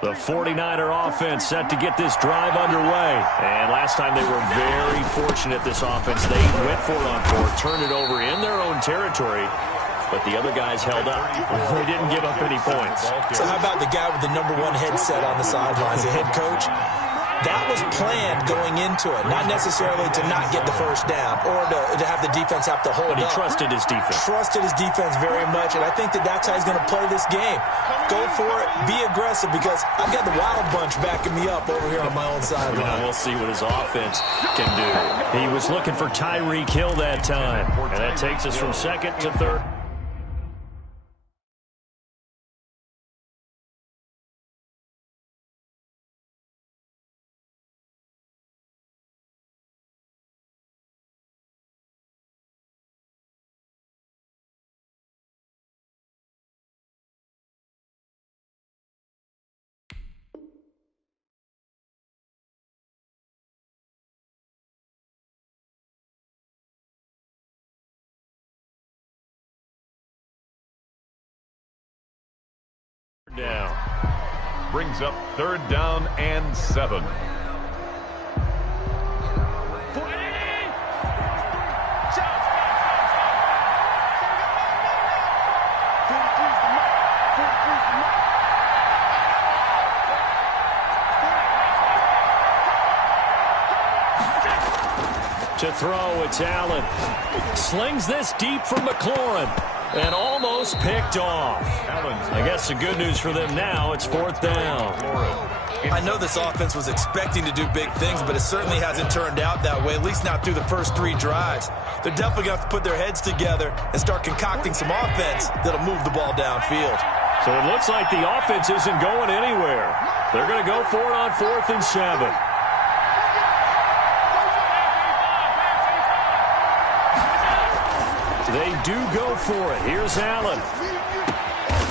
The 49er offense set to get this drive underway. And last time they were very fortunate, this offense. They went for it on fourth, turned it over in their own territory, but the other guys held up. They didn't give up any points. So how about the guy with the #1 headset on the sidelines, the head coach? That was planned going into it, not necessarily to not get the first down or to have the defense have to hold up. But he trusted his defense. Trusted his defense very much, and I think that's how he's going to play this game. Go for it, be aggressive, because I've got the Wild Bunch backing me up over here on my own sideline. We'll see what his offense can do. He was looking for Tyreek Hill that time, and that takes us from second to third. Down. Brings up 3rd down and 7. To throw, it's Allen. Slings this deep for McLaurin. And almost picked off. I guess the good news for them now, it's 4th down. I know this offense was expecting to do big things, but it certainly hasn't turned out that way, at least not through the first 3 drives. They're definitely going to have to put their heads together and start concocting some offense that'll move the ball downfield. So it looks like the offense isn't going anywhere. They're going to go for it on 4th and 7. They do go for it. Here's Allen.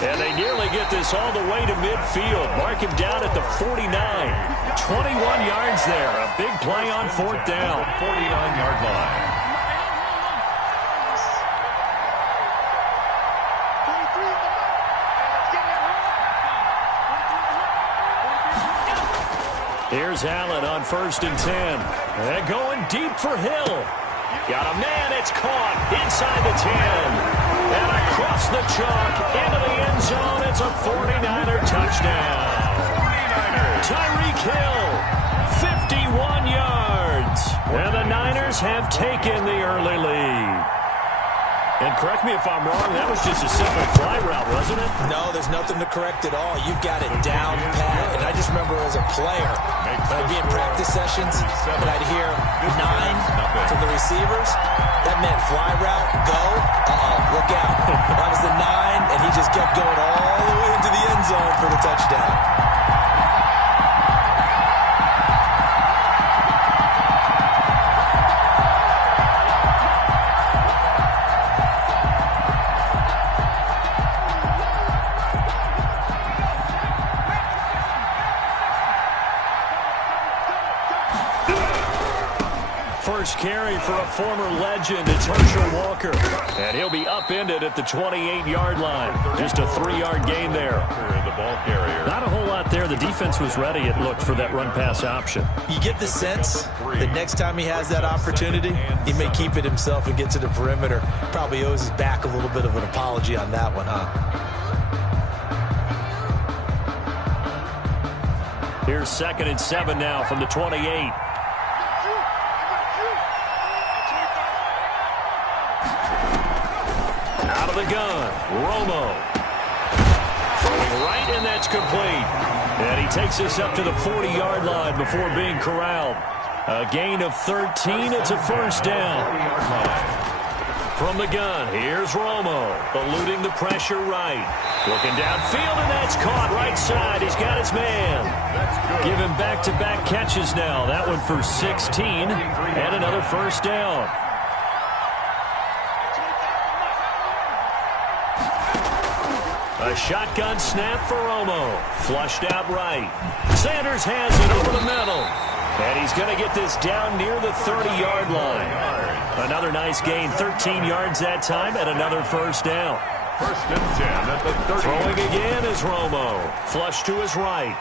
And they nearly get this all the way to midfield. Mark him down at the 49. 21 yards there. A big play on 4th down. 49-yard line. Here's Allen on 1st and 10. And going deep for Hill. Got a man, it's caught inside the 10. And across the chalk into the end zone. It's a 49er touchdown. 49ers. Tyreek Hill, 51 yards. And the Niners have taken the early lead. And correct me if I'm wrong, that was just a simple fly route, wasn't it? No, there's nothing to correct at all. You've got it down pat. And I just remember as a player, I'd be in practice sessions, and I'd hear 9 from the receivers. That meant fly route, go. Look out. That was the 9, and he just kept going all the way into the end zone for the touchdown. First carry for a former legend, it's Herschel Walker. And he'll be upended at the 28-yard line. Just a 3-yard gain there. The ball carrier. Not a whole lot there. The defense was ready, it looked, for that run-pass option. You get the sense that next time he has that opportunity, he may keep it himself and get to the perimeter. Probably owes his back a little bit of an apology on that one, huh? Here's 2nd and 7 now from the 28. Out of the gun, Romo. Throwing right, and that's complete. And he takes this up to the 40-yard line before being corralled. A gain of 13. It's a 1st down. From the gun, here's Romo, eluding the pressure right. Looking downfield, and that's caught right side. He's got his man. Give him back-to-back catches now. That one for 16, and another 1st down. A shotgun snap for Romo. Flushed out right. Sanders has it over the middle. And he's going to get this down near the 30-yard line. Another nice gain, 13 yards that time, and another 1st down. 1st and 10 at the 30. Throwing again is Romo. Flush to his right.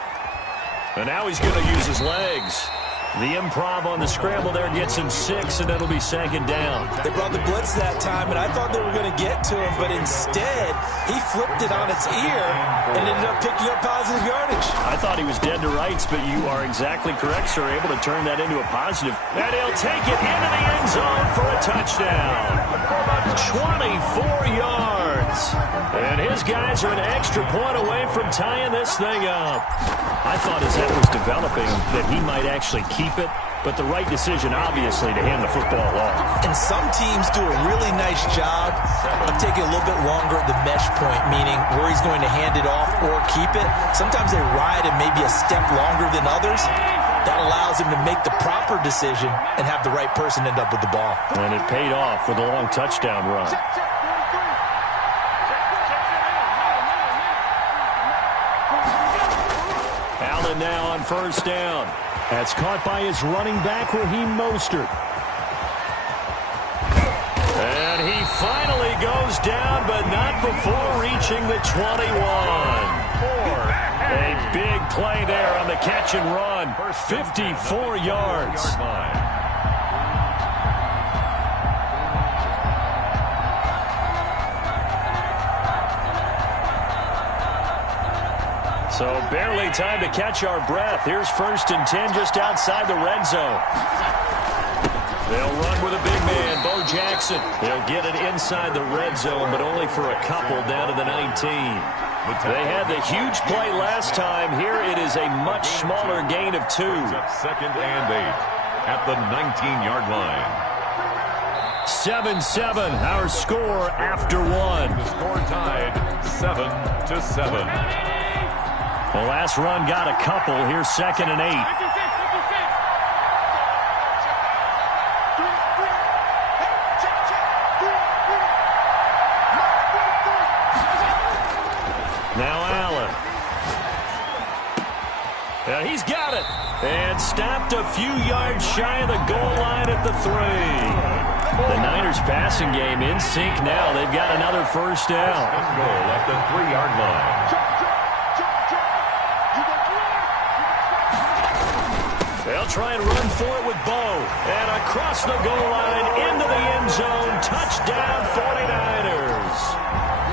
And now he's going to use his legs. The improv on the scramble there gets him 6, and it'll be 2nd down. They brought the blitz that time, and I thought they were going to get to him, but instead, he flipped it on its ear and ended up picking up positive yardage. I thought he was dead to rights, but you are exactly correct, sir. Able to turn that into a positive. And he'll take it into the end zone for a touchdown. 24 yards. And his guys are an extra point away from tying this thing up. I thought as that was developing that he might actually keep it, but the right decision, obviously, to hand the football off. And some teams do a really nice job of taking a little bit longer at the mesh point, meaning where he's going to hand it off or keep it. Sometimes they ride it maybe a step longer than others. That allows him to make the proper decision and have the right person end up with the ball. And it paid off with a long touchdown run. Allen now on 1st down. That's caught by his running back, Raheem Mostert. And he finally goes down, but not before reaching the 21. A big play there on the catch and run. 54 yards. So barely time to catch our breath. Here's 1st and 10 just outside the red zone. They'll run with a big man, Bo Jackson. They'll get it inside the red zone, but only for a couple down to the 19. They had the huge play last time. Here it is a much smaller gain of 2. 2nd and 8 at the 19-yard line. 7-7, our score after 1. The score tied 7-7. The last run got a couple. Here's 2nd and 8. Now Allen. And he's got it. And stopped a few yards shy of the goal line at the 3. The Niners passing game in sync now. They've got another 1st down. Goal at the 3-yard line. They'll try and run for it with Bo. And across the goal line into the end zone. Touchdown 49ers.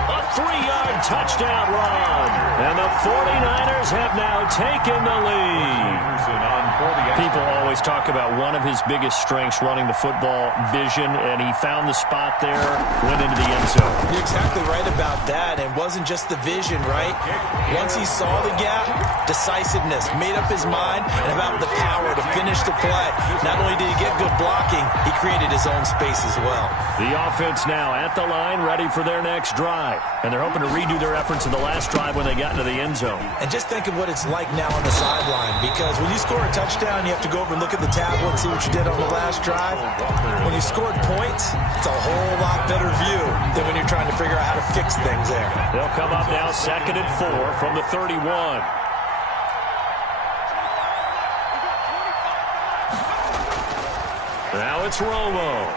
A 3-yard touchdown run. And the 49ers have now taken the lead. People always talk about one of his biggest strengths running the football, vision, and he found the spot there, went into the end zone. You're exactly right about that. It wasn't just the vision, right? Once he saw the gap, decisiveness, made up his mind, and about the power to finish the play. Not only did he get good blocking, he created his own space as well. The offense now at the line, ready for their next drive. And they're hoping to redo their efforts in the last drive when they got into the end zone. And just think of what it's like now on the sideline, because when you score a touchdown, you have to go over and look at the tablet and see what you did on the last drive. When you scored points, it's a whole lot better view than when you're trying to figure out how to fix things there. They'll come up now 2nd and 4 from the 31. Now it's Romo.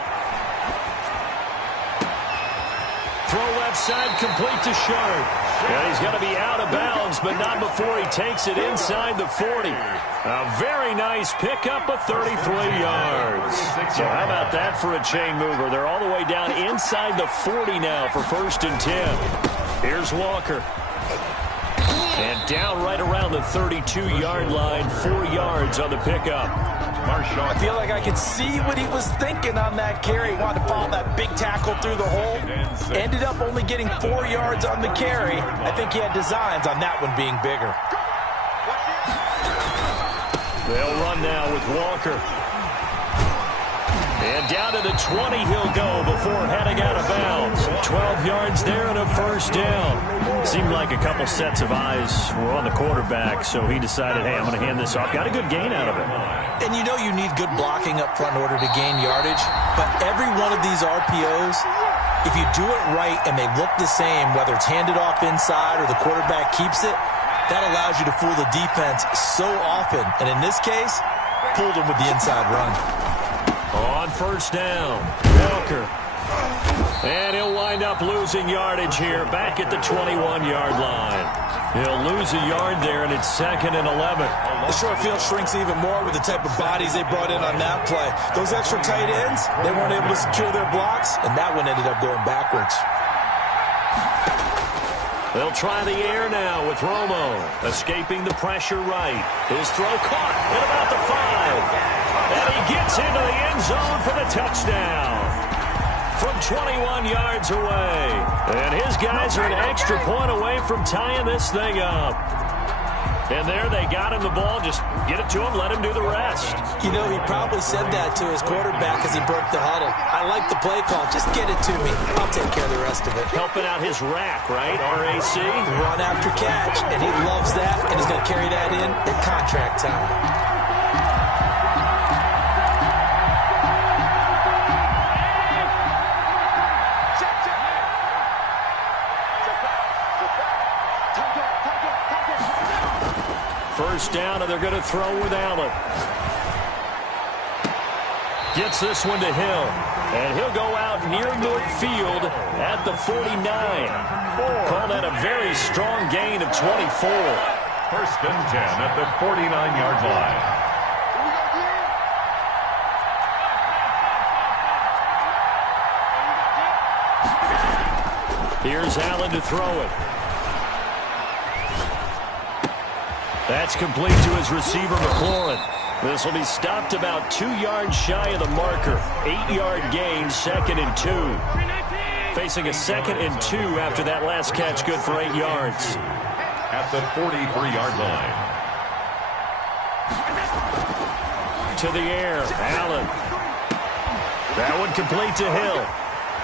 Throw left side, complete to Sharp. And he's going to be out of bounds, but not before he takes it inside the 40. A very nice pickup of 33 yards. So how about that for a chain mover? They're all the way down inside the 40 now for 1st and 10. Here's Walker. And down right around the 32-yard line, 4 yards on the pickup. I feel like I could see what he was thinking on that carry. He wanted to follow that big tackle through the hole. Ended up only getting 4 yards on the carry. I think he had designs on that one being bigger. They'll run now with Walker. And down to the 20 he'll go before heading out of bounds. 12 yards there and a 1st down. Seemed like a couple sets of eyes were on the quarterback, so he decided, hey, I'm going to hand this off. Got a good gain out of it. And you know you need good blocking up front in order to gain yardage, but every one of these RPOs, if you do it right and they look the same, whether it's handed off inside or the quarterback keeps it, that allows you to fool the defense so often. And in this case, fooled them with the inside run. On 1st down, Walker. And he'll wind up losing yardage here back at the 21-yard line. He'll lose a yard there, and it's 2nd and 11. The short field shrinks even more with the type of bodies they brought in on that play. Those extra tight ends, they weren't able to secure their blocks, and that one ended up going backwards. They'll try the air now with Romo. Escaping the pressure right. His throw caught at about the 5. And he gets into the end zone for the touchdown. From 21 yards away. And his guys are an extra point away from tying this thing up. And there they got him the ball. Just get it to him, let him do the rest. You know, he probably said that to his quarterback as he broke the huddle. I like the play call. Just get it to me. I'll take care of the rest of it. Helping out his rack, right? RAC? Run after catch, and he loves that, and he's going to carry that in at contract time. First down, and they're going to throw with Allen. Gets this one to Hill. And he'll go out near midfield at the 49. Call that a very strong gain of 24. 1st and 10 at the 49-yard line. Here's Allen to throw it. That's complete to his receiver, McLaurin. This will be stopped about 2 yards shy of the marker. 8-yard gain, 2nd and 2. Facing a 2nd and 2 after that last catch, good for 8 yards. At the 43-yard line. To the air, Allen. That one complete to Hill.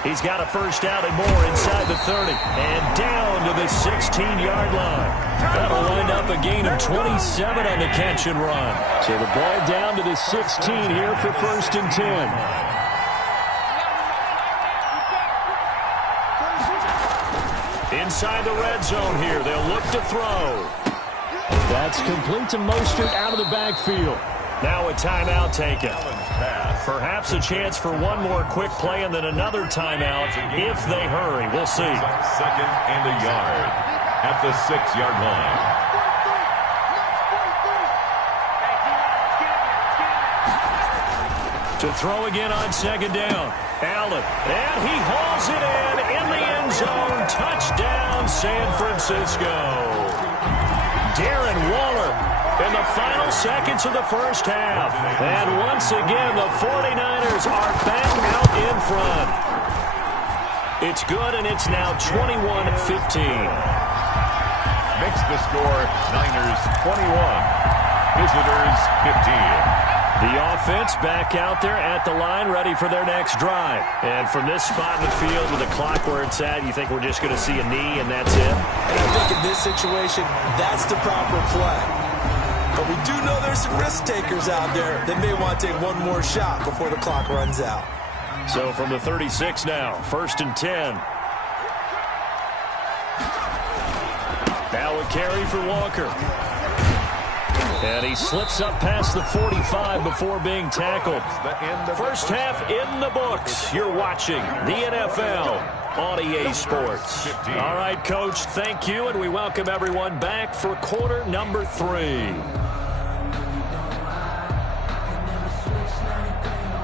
He's got a first down and more inside the 30. And down to the 16-yard line. That'll wind up a gain of 27 on the catch and run. So the ball down to the 16 here for 1st and 10. Inside the red zone here. They'll look to throw. That's complete to Mostert out of the backfield. Now a timeout taken. Perhaps a chance for one more quick play and then another timeout if they hurry. We'll see. 2nd and a yard at the 6-yard line. To throw again on 2nd down. Allen. And he hauls it in the end zone. Touchdown, San Francisco. Darren Waller in the final seconds of the first half. And once again, the 49ers are back out in front. It's good, and it's now 21-15. Makes the score Niners 21, visitors 15. The offense back out there at the line, ready for their next drive. And from this spot in the field with the clock where it's at, you think we're just going to see a knee and that's it? And I think in this situation, that's the proper play. But we do know there's some risk takers out there that may want to take one more shot before the clock runs out. So from the 36 now, 1st and 10. Now a carry for Walker. And he slips up past the 45 before being tackled. First half in the books. You're watching the NFL on EA Sports. All right, Coach, thank you, and we welcome everyone back for quarter number 3.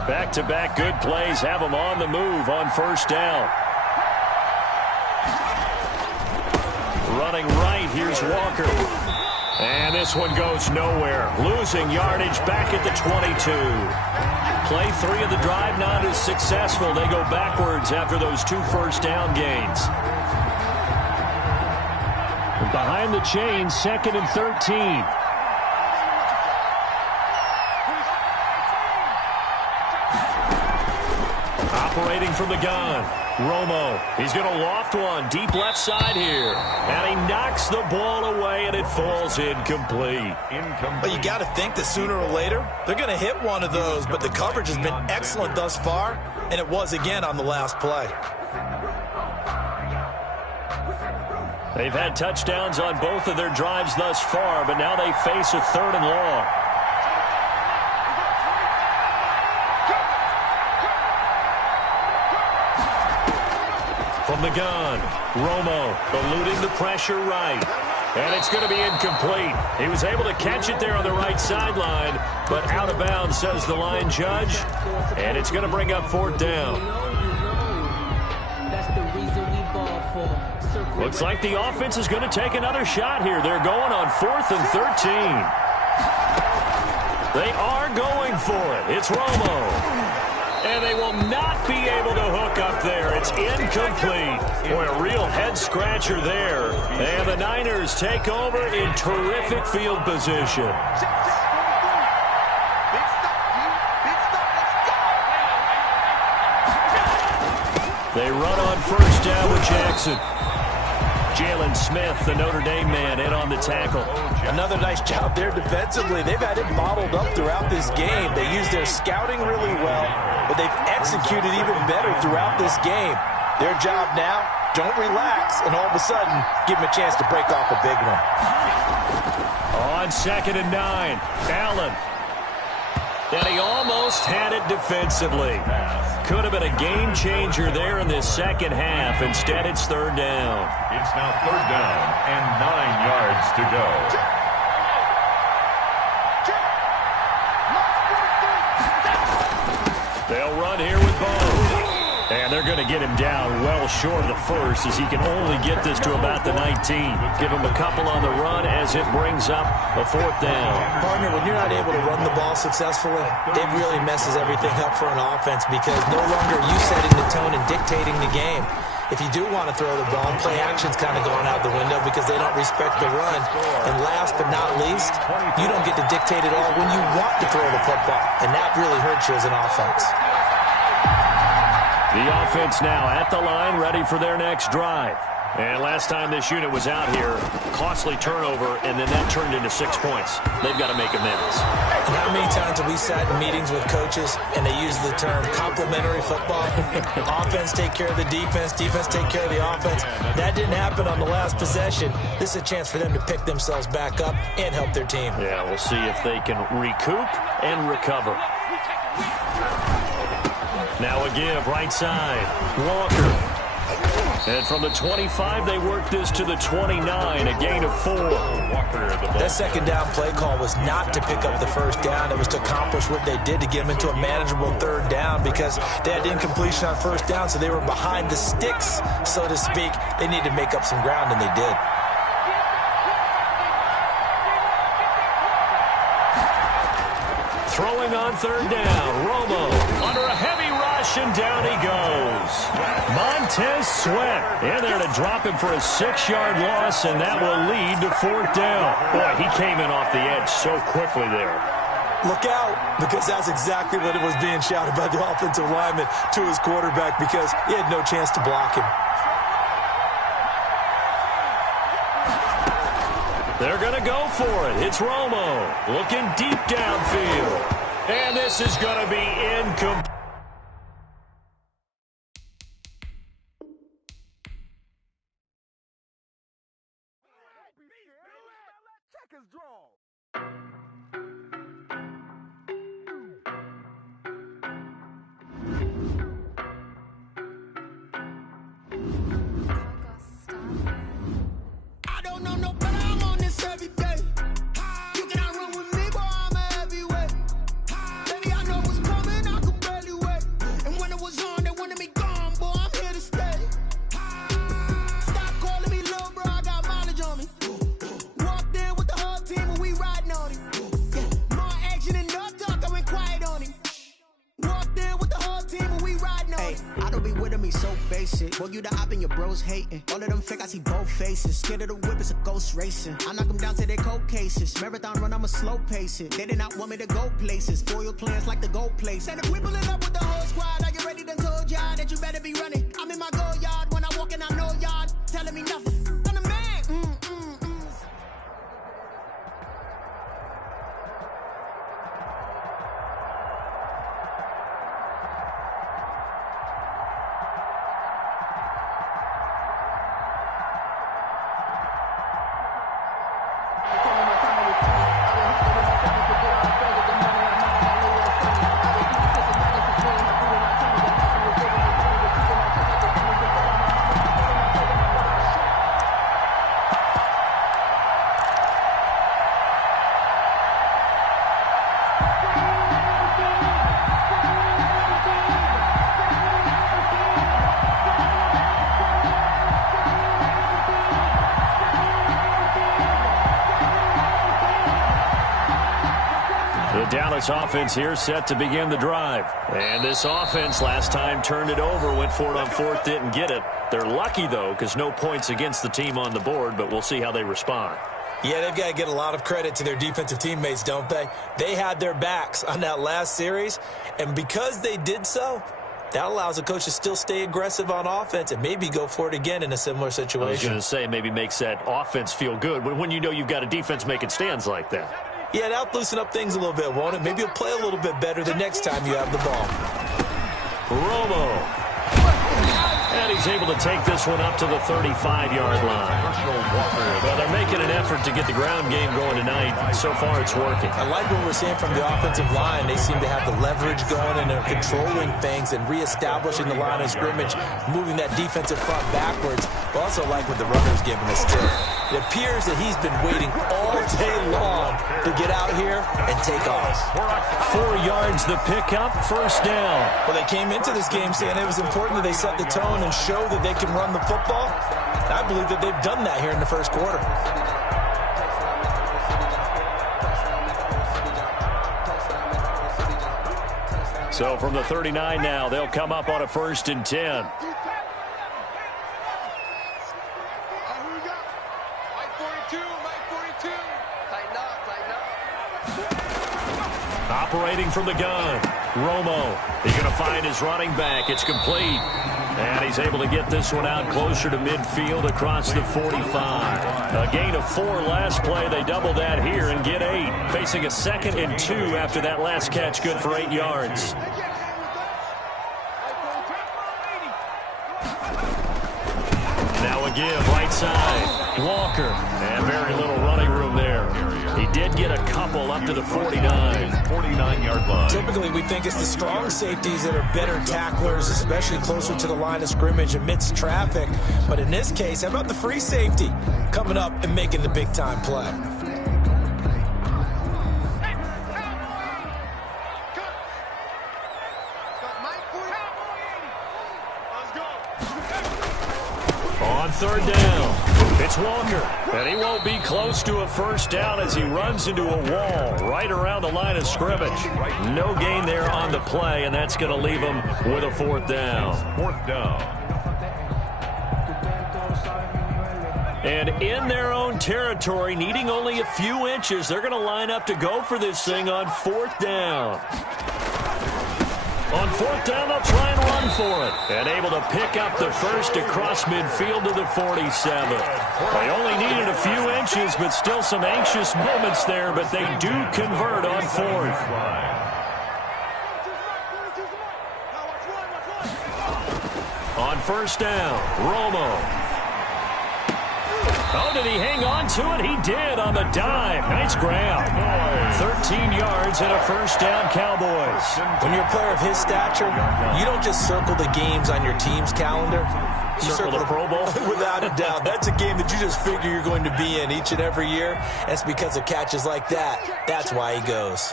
Back-to-back good plays have them on the move on first down. Running right, here's Walker. And this one goes nowhere. Losing yardage back at the 22. Play 3 of the drive not as successful. They go backwards after those 2 first down gains. Behind the chains, 2nd and 13. Operating from the gun. Romo, he's going to loft one deep left side here. And he knocks the ball away, and it falls incomplete. But you got to think that sooner or later, they're going to hit one of those. But the coverage has been excellent thus far, and it was again on the last play. They've had touchdowns on both of their drives thus far, but now they face a 3rd and long. From the gun, Romo eluding the pressure right. And it's going to be incomplete. He was able to catch it there on the right sideline, but out of bounds, says the line judge. And it's going to bring up 4th down. Looks like the offense is going to take another shot here. They're going on 4th and 13. They are going for it. It's Romo. And they will not be able to hook up there. It's incomplete. Boy, a real head-scratcher there. And the Niners take over in terrific field position. They run on 1st down with Jackson. Jalen Smith, the Notre Dame man, in on the tackle. Another nice job there defensively. They've had him bottled up throughout this game. They used their scouting really well, but they've executed even better throughout this game. Their job now, don't relax, and all of a sudden, give them a chance to break off a big one. On 2nd and 9, Allen. And he almost had it defensively. Could have been a game changer there in this second half. Instead, it's 3rd down. It's now 3rd down and 9 yards to go. They'll run here with Bone. And they're going to get him down well short of the first, as he can only get this to about the 19. Give him a couple on the run as it brings up a 4th down. Partner, when you're not able to run the ball successfully, it really messes everything up for an offense, because no longer are you setting the tone and dictating the game. If you do want to throw the ball, play action's kind of going out the window because they don't respect the run. And last but not least, you don't get to dictate it all when you want to throw the football. And that really hurts you as an offense. The offense now at the line, ready for their next drive. And last time this unit was out here, costly turnover, and then that turned into 6 points. They've got to make amends. And how many times have we sat in meetings with coaches and they use the term complementary football? Offense take care of the defense, defense take care of the offense. That didn't happen on the last possession. This is a chance for them to pick themselves back up and help their team. Yeah, we'll see if they can recoup and recover. Now a give, right side, Walker. And from the 25, they work this to the 29, a gain of 4. That second down play call was not to pick up the first down. It was to accomplish what they did to get them into a manageable 3rd down, because they had incompletion on 1st down, so they were behind the sticks, so to speak. They needed to make up some ground, and they did. Throwing on 3rd down, Romo under a heavy rush, and down he goes. Montez Sweat in there to drop him for a 6-yard loss, and that will lead to 4th down. Boy, he came in off the edge so quickly there. Look out, because that's exactly what it was being shouted by the offensive lineman to his quarterback, because he had no chance to block him. They're going to go for it. It's Romo looking deep downfield. And this is going to be incomplete. Racing. I knock them down to their cold cases. Marathon run, I'ma slow pace it. They did not want me to go places. Foil plans like the gold place. And if we pulling up with the whole squad, are you ready? Done told y'all that you better be running. I'm in my go yard. When I walk in, I know y'all telling me nothing. I'm the man. The Dallas offense here set to begin the drive. And this offense last time turned it over, went for it on fourth, didn't get it. They're lucky, though, because no points against the team on the board, but we'll see how they respond. Yeah, they've got to get a lot of credit to their defensive teammates, don't they? They had their backs on that last series, and because they did so, that allows the coach to still stay aggressive on offense and maybe go for it again in a similar situation. I was going to say maybe makes that offense feel good when you know you've got a defense making stands like that. Yeah, that'll loosen up things a little bit, won't it? Maybe you'll play a little bit better the next time you have the ball. Romo. And he's able to take this one up to the 35-yard line. Well, they're making an effort to get the ground game going tonight. So far, it's working. I like what we're seeing from the offensive line. They seem to have the leverage going, and they're controlling things and reestablishing the line of scrimmage, moving that defensive front backwards. I also like what the runner's giving us, too. It appears that he's been waiting all day long to get out here and take off. 4 yards the pickup, first down. Well, they came into this game saying it was important that they set the tone and show that they can run the football. And I believe that they've done that here in the first quarter. So from the 39 now, they'll come up on a 1st and 10. Operating from the gun, Romo. He's going to find his running back. It's complete. And he's able to get this one out closer to midfield across the 45. A gain of 4 last play. They double that here and get 8. Facing a 2nd and 2 after that last catch, good for 8 yards. Now a give, right side. Walker. And very little running room there. He did get a couple up to the 49. 49-yard line. Typically, we think it's the strong safeties that are better tacklers, especially closer to the line of scrimmage amidst traffic. But in this case, how about the free safety coming up and making the big-time play? On 3rd down, it's Walker, and he won't be close to a first down as he runs into a wall right around the line of scrimmage. No gain there on the play, and that's going to leave him with a 4th down. 4th down. And in their own territory, needing only a few inches, they're going to line up to go for this thing on 4th down. On 4th down, they'll try and run for it. And able to pick up the first across midfield to the 47. They only needed a few inches, but still some anxious moments there, but they do convert on 4th. On 1st down, Romo. Oh, did he hang on to it? He did on the dive. Nice grab. 13 yards and a 1st down, Cowboys. When you're a player of his stature, you don't just circle the games on your team's calendar. You circle the Pro Bowl? Without a doubt. That's a game that you just figure you're going to be in each and every year. And it's because of catches like that. That's why he goes.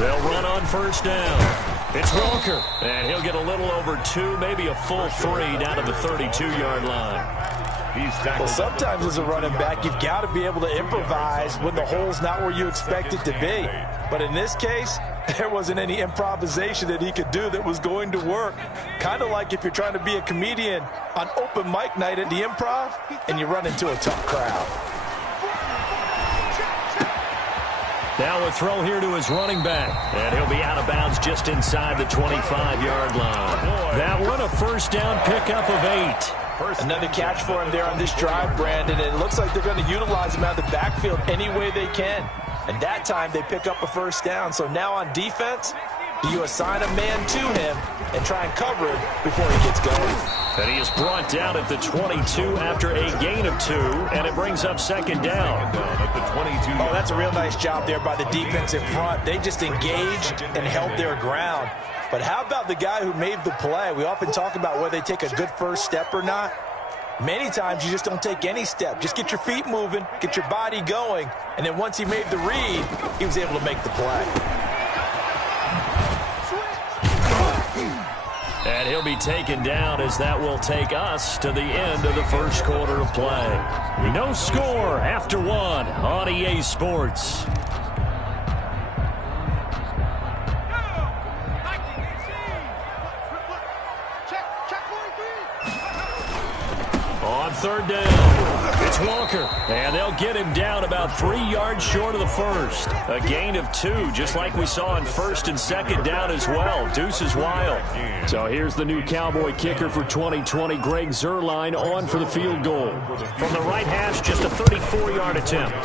They'll run on 1st down. It's Walker, and he'll get a little over 2, maybe a full 3 down to the 32-yard line. Well, sometimes as a running back, you've got to be able to improvise when the hole's not where you expect it to be. But in this case, there wasn't any improvisation that he could do that was going to work. Kind of like if you're trying to be a comedian on open mic night at the Improv and you run into a tough crowd. Now a throw here to his running back, and he'll be out of bounds just inside the 25-yard line. That one, a 1st down pickup of 8. Another catch for him there on this drive, Brandon, and it looks like they're going to utilize him out of the backfield any way they can. And that time they pick up a 1st down. So now on defense, you assign a man to him and try and cover him before he gets going. And he is brought down at the 22 after a gain of 2, and it brings up 2nd down. Oh, that's a real nice job there by the defensive front. They just engaged and held their ground. But how about the guy who made the play? We often talk about whether they take a good first step or not. Many times you just don't take any step. Just get your feet moving, get your body going, and then once he made the read, he was able to make the play. And he'll be taken down as that will take us to the end of the first quarter of play. No score after one on EA Sports. On third down, it's Walker, and they'll get him down about 3 yards short of the first. A gain of 2, just like we saw on first and second down as well. Deuce is wild. So here's the new Cowboy kicker for 2020, Greg Zuerlein, on for the field goal. From the right hash, just a 34-yard attempt.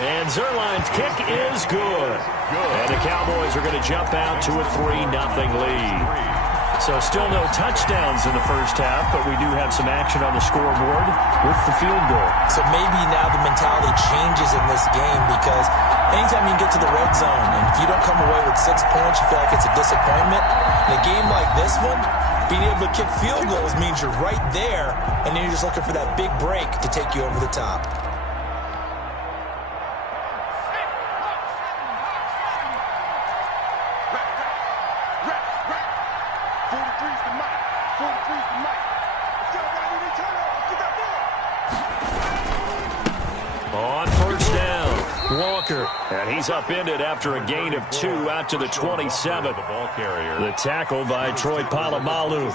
And Zuerlein's kick is good. And the Cowboys are going to jump out to a 3-0 lead. So still no touchdowns in the first half, but we do have some action on the scoreboard with the field goal. So maybe now the mentality changes in this game, because anytime you can get to the red zone, and if you don't come away with 6 points, you feel like it's a disappointment. In a game like this one, being able to kick field goals means you're right there, and then you're just looking for that big break to take you over the top. On first down, Walker, and he's upended after a gain of 2 out to the 27. The tackle by Troy Polamalu.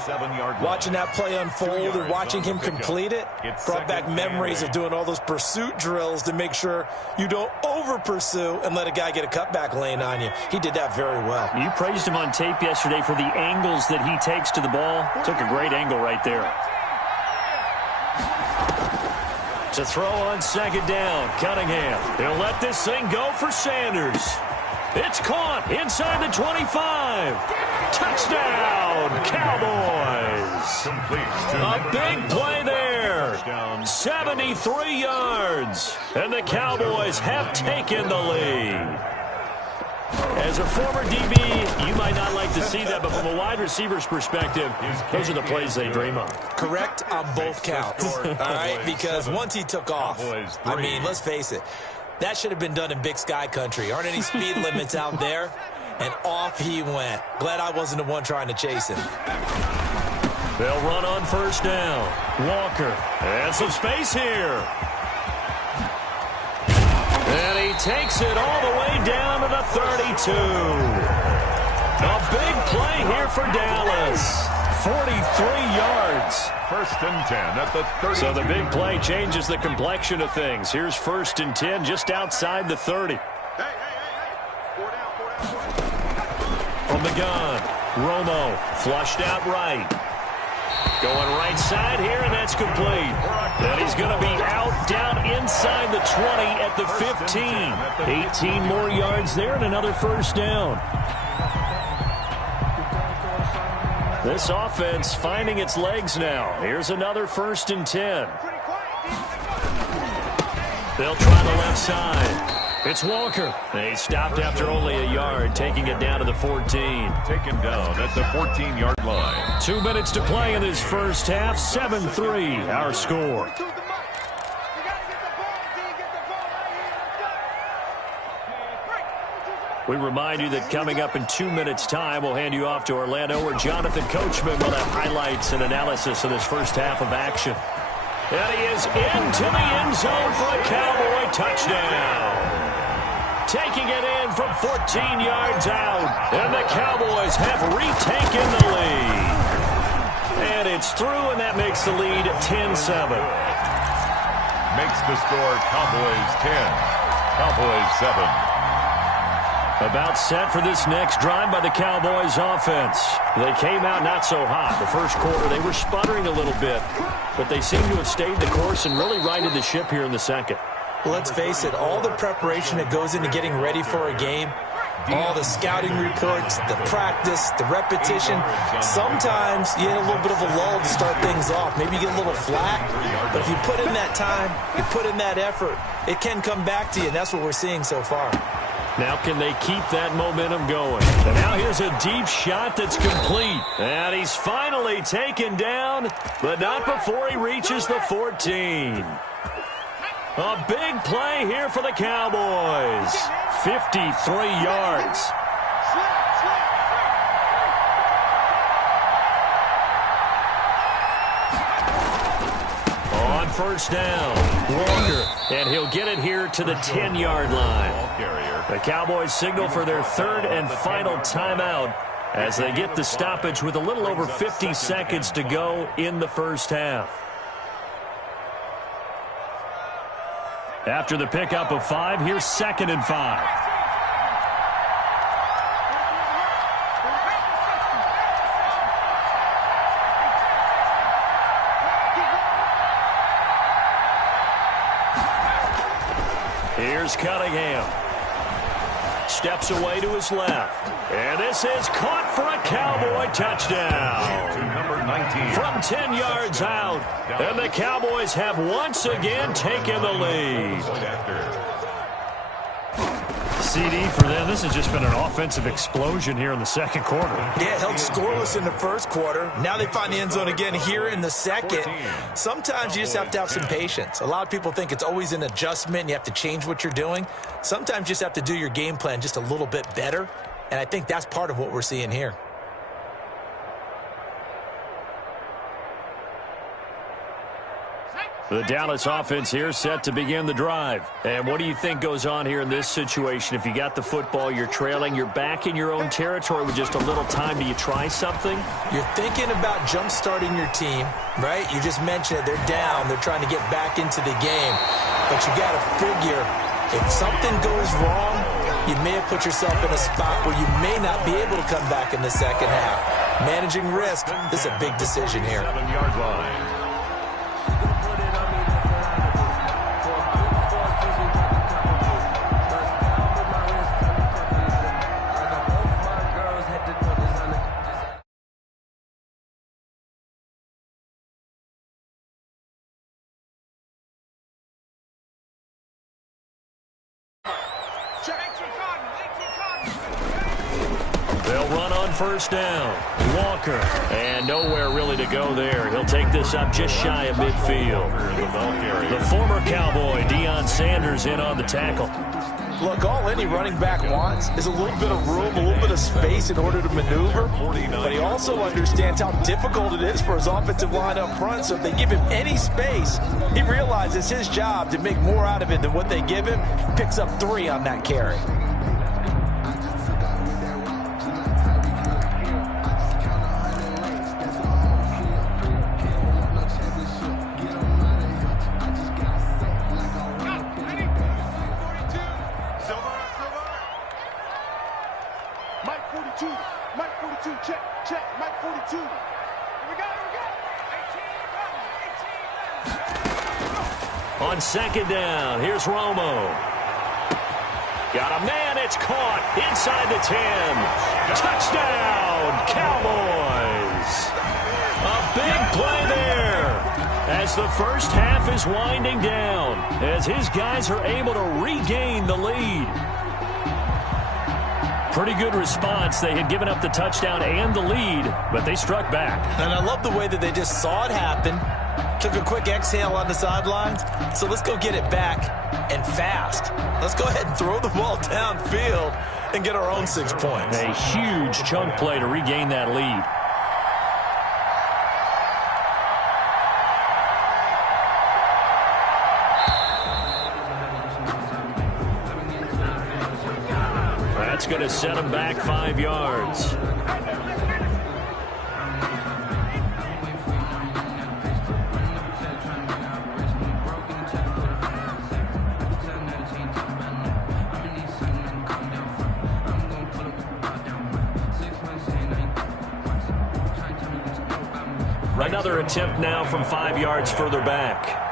Watching that play unfold and watching him complete it brought back memories of doing all those pursuit drills to make sure you don't over-pursue and let a guy get a cutback lane on you. He did that very well. You praised him on tape yesterday for the angles that he takes to the ball. Took a great angle right there. To throw on second down, Cunningham. He'll let this thing go for Sanders. It's caught inside the 25. Touchdown, Cowboys. A big play there. 73 yards. And the Cowboys have taken the lead. As a former DB, you might not like to see that, but from a wide receiver's perspective, those are the plays they dream of. Correct on both counts, all right? Because once he took off, I mean, let's face it, that should have been done in Big Sky country. Aren't any speed limits out there? And off he went. Glad I wasn't the one trying to chase him. They'll run on first down. Walker, and some space here. And he takes it all the way down to the 32. A big play here for Dallas. 43 yards. First and 10 at the 30. So the big play changes the complexion of things. Here's first and 10 just outside the 30. From the gun, Romo flushed out right. Going right side here, and that's complete. And he's going to be out down inside the 20 at the 15. 18 more yards there and another first down. This offense finding its legs now. Here's another first and 10. They'll try the left side. It's Walker. He stopped after only a yard, taking it down to the 14. Taken down at the 14-yard line. 2 minutes to play in this first half. 7-3, our score. We remind you that coming up in 2 minutes' time, we'll hand you off to Orlando, where Jonathan Coachman will have highlights and analysis of this first half of action. And he is into the end zone for a Cowboy touchdown. Taking it in from 14 yards out. And the Cowboys have retaken the lead. And it's through, and that makes the lead 10-7. Makes the score Cowboys 10, Cowboys 7. About set for this next drive by the Cowboys offense. They came out not so hot. The first quarter, they were sputtering a little bit, but they seem to have stayed the course and really righted the ship here in the second. Well, let's face it, all the preparation that goes into getting ready for a game, all the scouting reports, the practice, the repetition, sometimes you get a little bit of a lull to start things off. Maybe you get a little flat, but if you put in that time, you put in that effort, it can come back to you, and that's what we're seeing so far. Now can they keep that momentum going? And now here's a deep shot that's complete. And he's finally taken down, but not before he reaches the 14. A big play here for the Cowboys. 53 yards. first down. Walker, and he'll get it here to the 10-yard line. The Cowboys signal for their third and final timeout as they get the stoppage with a little over 50 seconds to go in the first half. After the pickup of 5, here's 2nd and 5. Here's Cunningham. Steps away to his left. And this is caught for a Cowboy touchdown. Number 19. From 10 yards out. And the Cowboys have once again taken the lead. CD for them. This has just been an offensive explosion here in the second quarter. Yeah, held scoreless in the first quarter. Now they find the end zone again here in the second. Sometimes you just have to have some patience. A lot of people think it's always an adjustment and you have to change what you're doing. Sometimes you just have to do your game plan just a little bit better. And I think that's part of what we're seeing here. The Dallas offense here set to begin the drive. And what do you think goes on here in this situation? If you got the football, you're trailing, you're back in your own territory with just a little time. Do you try something? You're thinking about jump-starting your team, right? You just mentioned it. They're down. They're trying to get back into the game. But you got to figure if something goes wrong, you may have put yourself in a spot where you may not be able to come back in the second half. Managing risk, this is a big decision here. 7-yard line. They'll run on first down. Walker, and nowhere really to go there. He'll take this up just shy of midfield. The former Cowboy, Deion Sanders, in on the tackle. Look, all any running back wants is a little bit of room, a little bit of space in order to maneuver. But he also understands how difficult it is for his offensive line up front. So if they give him any space, he realizes his job to make more out of it than what they give him. Picks up 3 on that carry. On second down, here's Romo. Got a man, it's caught inside the 10. Touchdown, Cowboys. A big play there as the first half is winding down, as his guys are able to regain the lead. Pretty good response. They had given up the touchdown and the lead, but they struck back. And I love the way that they just saw it happen. Took a quick exhale on the sidelines. So let's go get it back and fast. Let's go ahead and throw the ball downfield and get our own 6 points. A huge chunk play to regain that lead. That's going to set him back 5 yards. Another attempt now from 5 yards further back.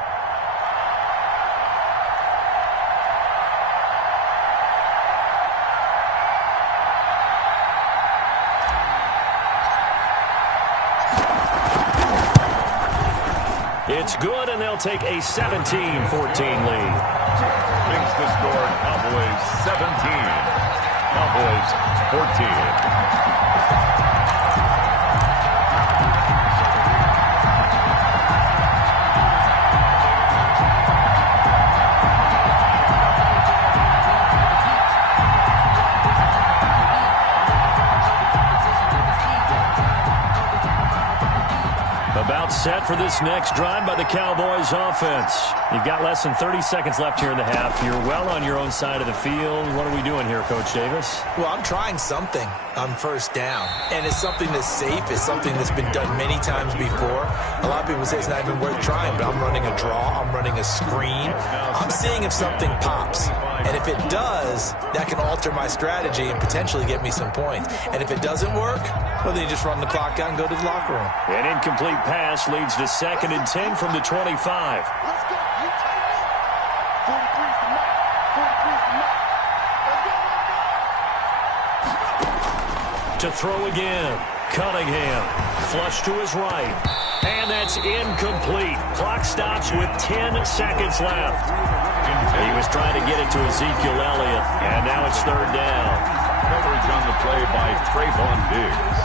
It's good, and they'll take a 17-14 lead. Brings the score, Cowboys 17, Cowboys 14. set for this next drive by the Cowboys offense. You've got less than 30 seconds left here in the half. You're well on your own side of the field. What are we doing here, Coach Davis? Well, I'm trying something on first down, and it's something that's safe. It's something that's been done many times before. A lot of people say it's not even worth trying, but I'm running a draw. I'm running a screen. I'm seeing if something pops. And if it does, that can alter my strategy and potentially get me some points. And if it doesn't work, well, then you just run the clock out and go to the locker room. An incomplete pass leads to 2nd and 10 from the 25. To throw again. Cunningham. Flush to his right. And that's incomplete. Clock stops with 10 seconds left. He was trying to get it to Ezekiel Elliott, and now it's 3rd down. Coverage on the play by Trayvon Diggs.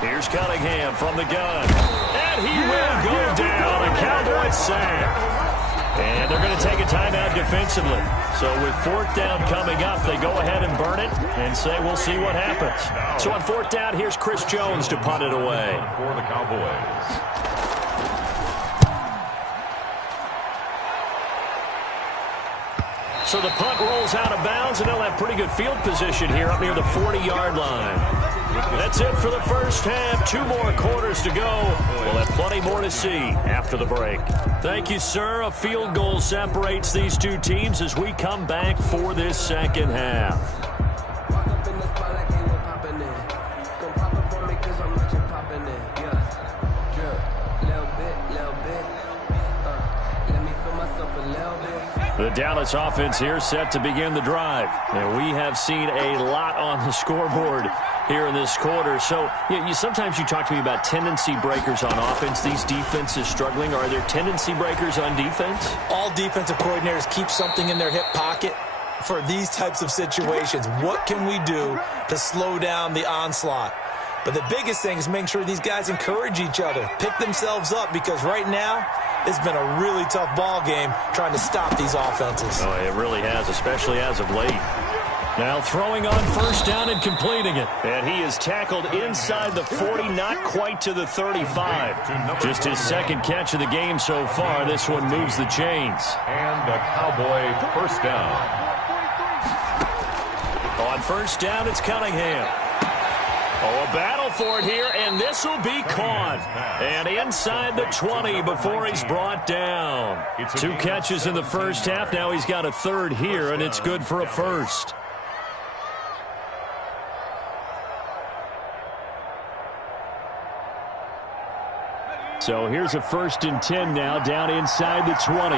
Here's Cunningham from the gun. And he will go down. A Cowboys sack. And they're going to take a timeout defensively. So with 4th down coming up, they go ahead and burn it and say we'll see what happens. So on 4th down, here's Chris Jones to punt it away. For the Cowboys. So the punt rolls out of bounds, and they'll have pretty good field position here up near the 40-yard line. That's it for the first half. 2 more quarters to go. We'll have plenty more to see after the break. Thank you, sir. A field goal separates these two teams as we come back for this second half. The Dallas offense here set to begin the drive. And we have seen a lot on the scoreboard here in this quarter. So sometimes you talk to me about tendency breakers on offense. These defenses struggling. Are there tendency breakers on defense? All defensive coordinators keep something in their hip pocket for these types of situations. What can we do to slow down the onslaught? But the biggest thing is making sure these guys encourage each other, pick themselves up, because right now it's been a really tough ball game trying to stop these offenses. Oh, it really has, especially as of late. Now throwing on first down and completing it. And he is tackled inside the 40, not quite to the 35. Just his 2nd catch of the game so far. This one moves the chains. And a Cowboy first down. On first down, it's Cunningham. Oh, a battle for it here, and this will be caught. And inside the 20 before he's brought down. 2 catches in the first half. Now he's got a 3rd here, and it's good for a 1st. So here's a 1st and 10 now, down inside the 20.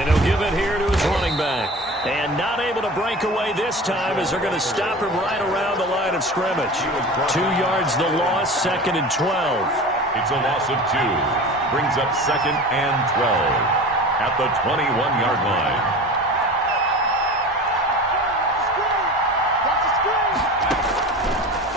And he'll give it here to his running back. And not able to break away this time as they're going to stop him right around the line of scrimmage. 2 yards the loss, 2nd and 12. It's a loss of 2. Brings up 2nd and 12 at the 21-yard line.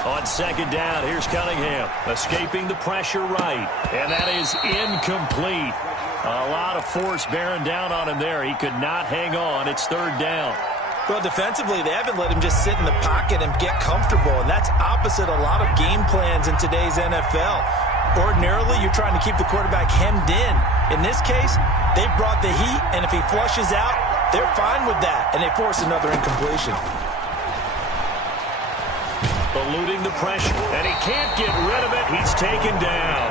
On 2nd down, here's Cunningham. Escaping the pressure right. And that is incomplete. A lot of force bearing down on him there. He could not hang on. It's 3rd down. Well, defensively, they haven't let him just sit in the pocket and get comfortable, and that's opposite a lot of game plans in today's NFL. Ordinarily, you're trying to keep the quarterback hemmed in. In this case, they brought the heat, and if he flushes out, they're fine with that, and they force another incompletion. Eluding the pressure, and he can't get rid of it. He's taken down.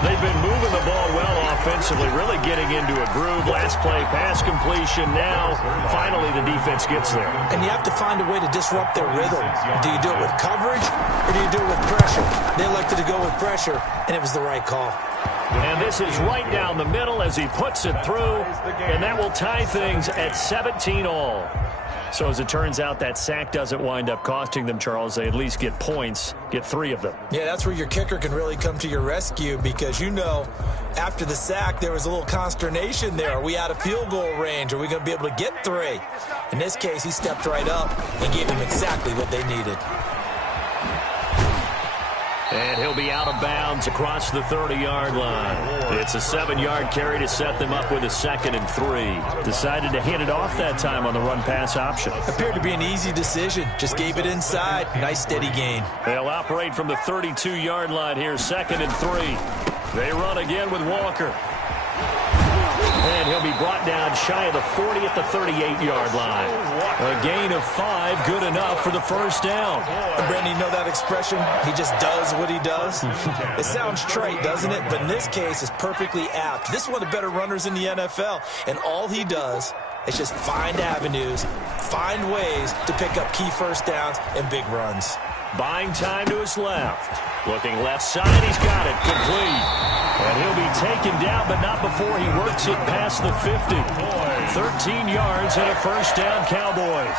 They've been moving the ball well offensively, really getting into a groove. Last play, pass completion. Now, finally, the defense gets there. And you have to find a way to disrupt their rhythm. Do you do it with coverage, or do you do it with pressure? They elected to go with pressure, and it was the right call. And this is right down the middle as he puts it through, and that will tie things at 17 all. So as it turns out, that sack doesn't wind up costing them, Charles. They at least get points, get 3 of them. Yeah, that's where your kicker can really come to your rescue because, after the sack, there was a little consternation there. Are we out of field goal range? Are we going to be able to get 3? In this case, he stepped right up and gave them exactly what they needed. And he'll be out of bounds across the 30-yard line. It's a 7-yard carry to set them up with a 2nd and 3. Decided to hand it off that time on the run-pass option. Appeared to be an easy decision. Just gave it inside. Nice steady gain. They'll operate from the 32-yard line here, 2nd and 3. They run again with Walker. And he'll be brought down shy of the 40 at the 38-yard line. A gain of 5, good enough for the first down. And Brandon, you know that expression? He just does what he does. It sounds trite, doesn't it? But in this case, it's perfectly apt. This is one of the better runners in the NFL. And all he does is just find avenues, find ways to pick up key first downs and big runs. Buying time to his left. Looking left side, he's got it. Complete. And he'll be taken down, but not before he works it past the 50. 13 yards and a first down, Cowboys.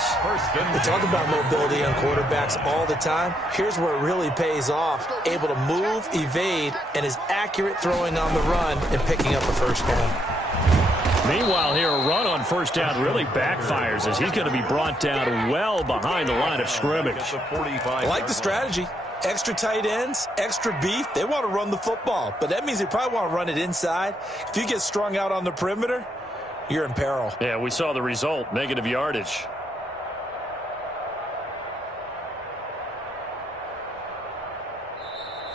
We talk about mobility on quarterbacks all the time. Here's where it really pays off. Able to move, evade, and is accurate throwing on the run and picking up a first down. Meanwhile, here a run on first down really backfires as he's going to be brought down well behind the line of scrimmage. I like the strategy. Extra tight ends, extra beef. They want to run the football, but that means they probably want to run it inside. If you get strung out on the perimeter, you're in peril. Yeah, we saw the result, negative yardage.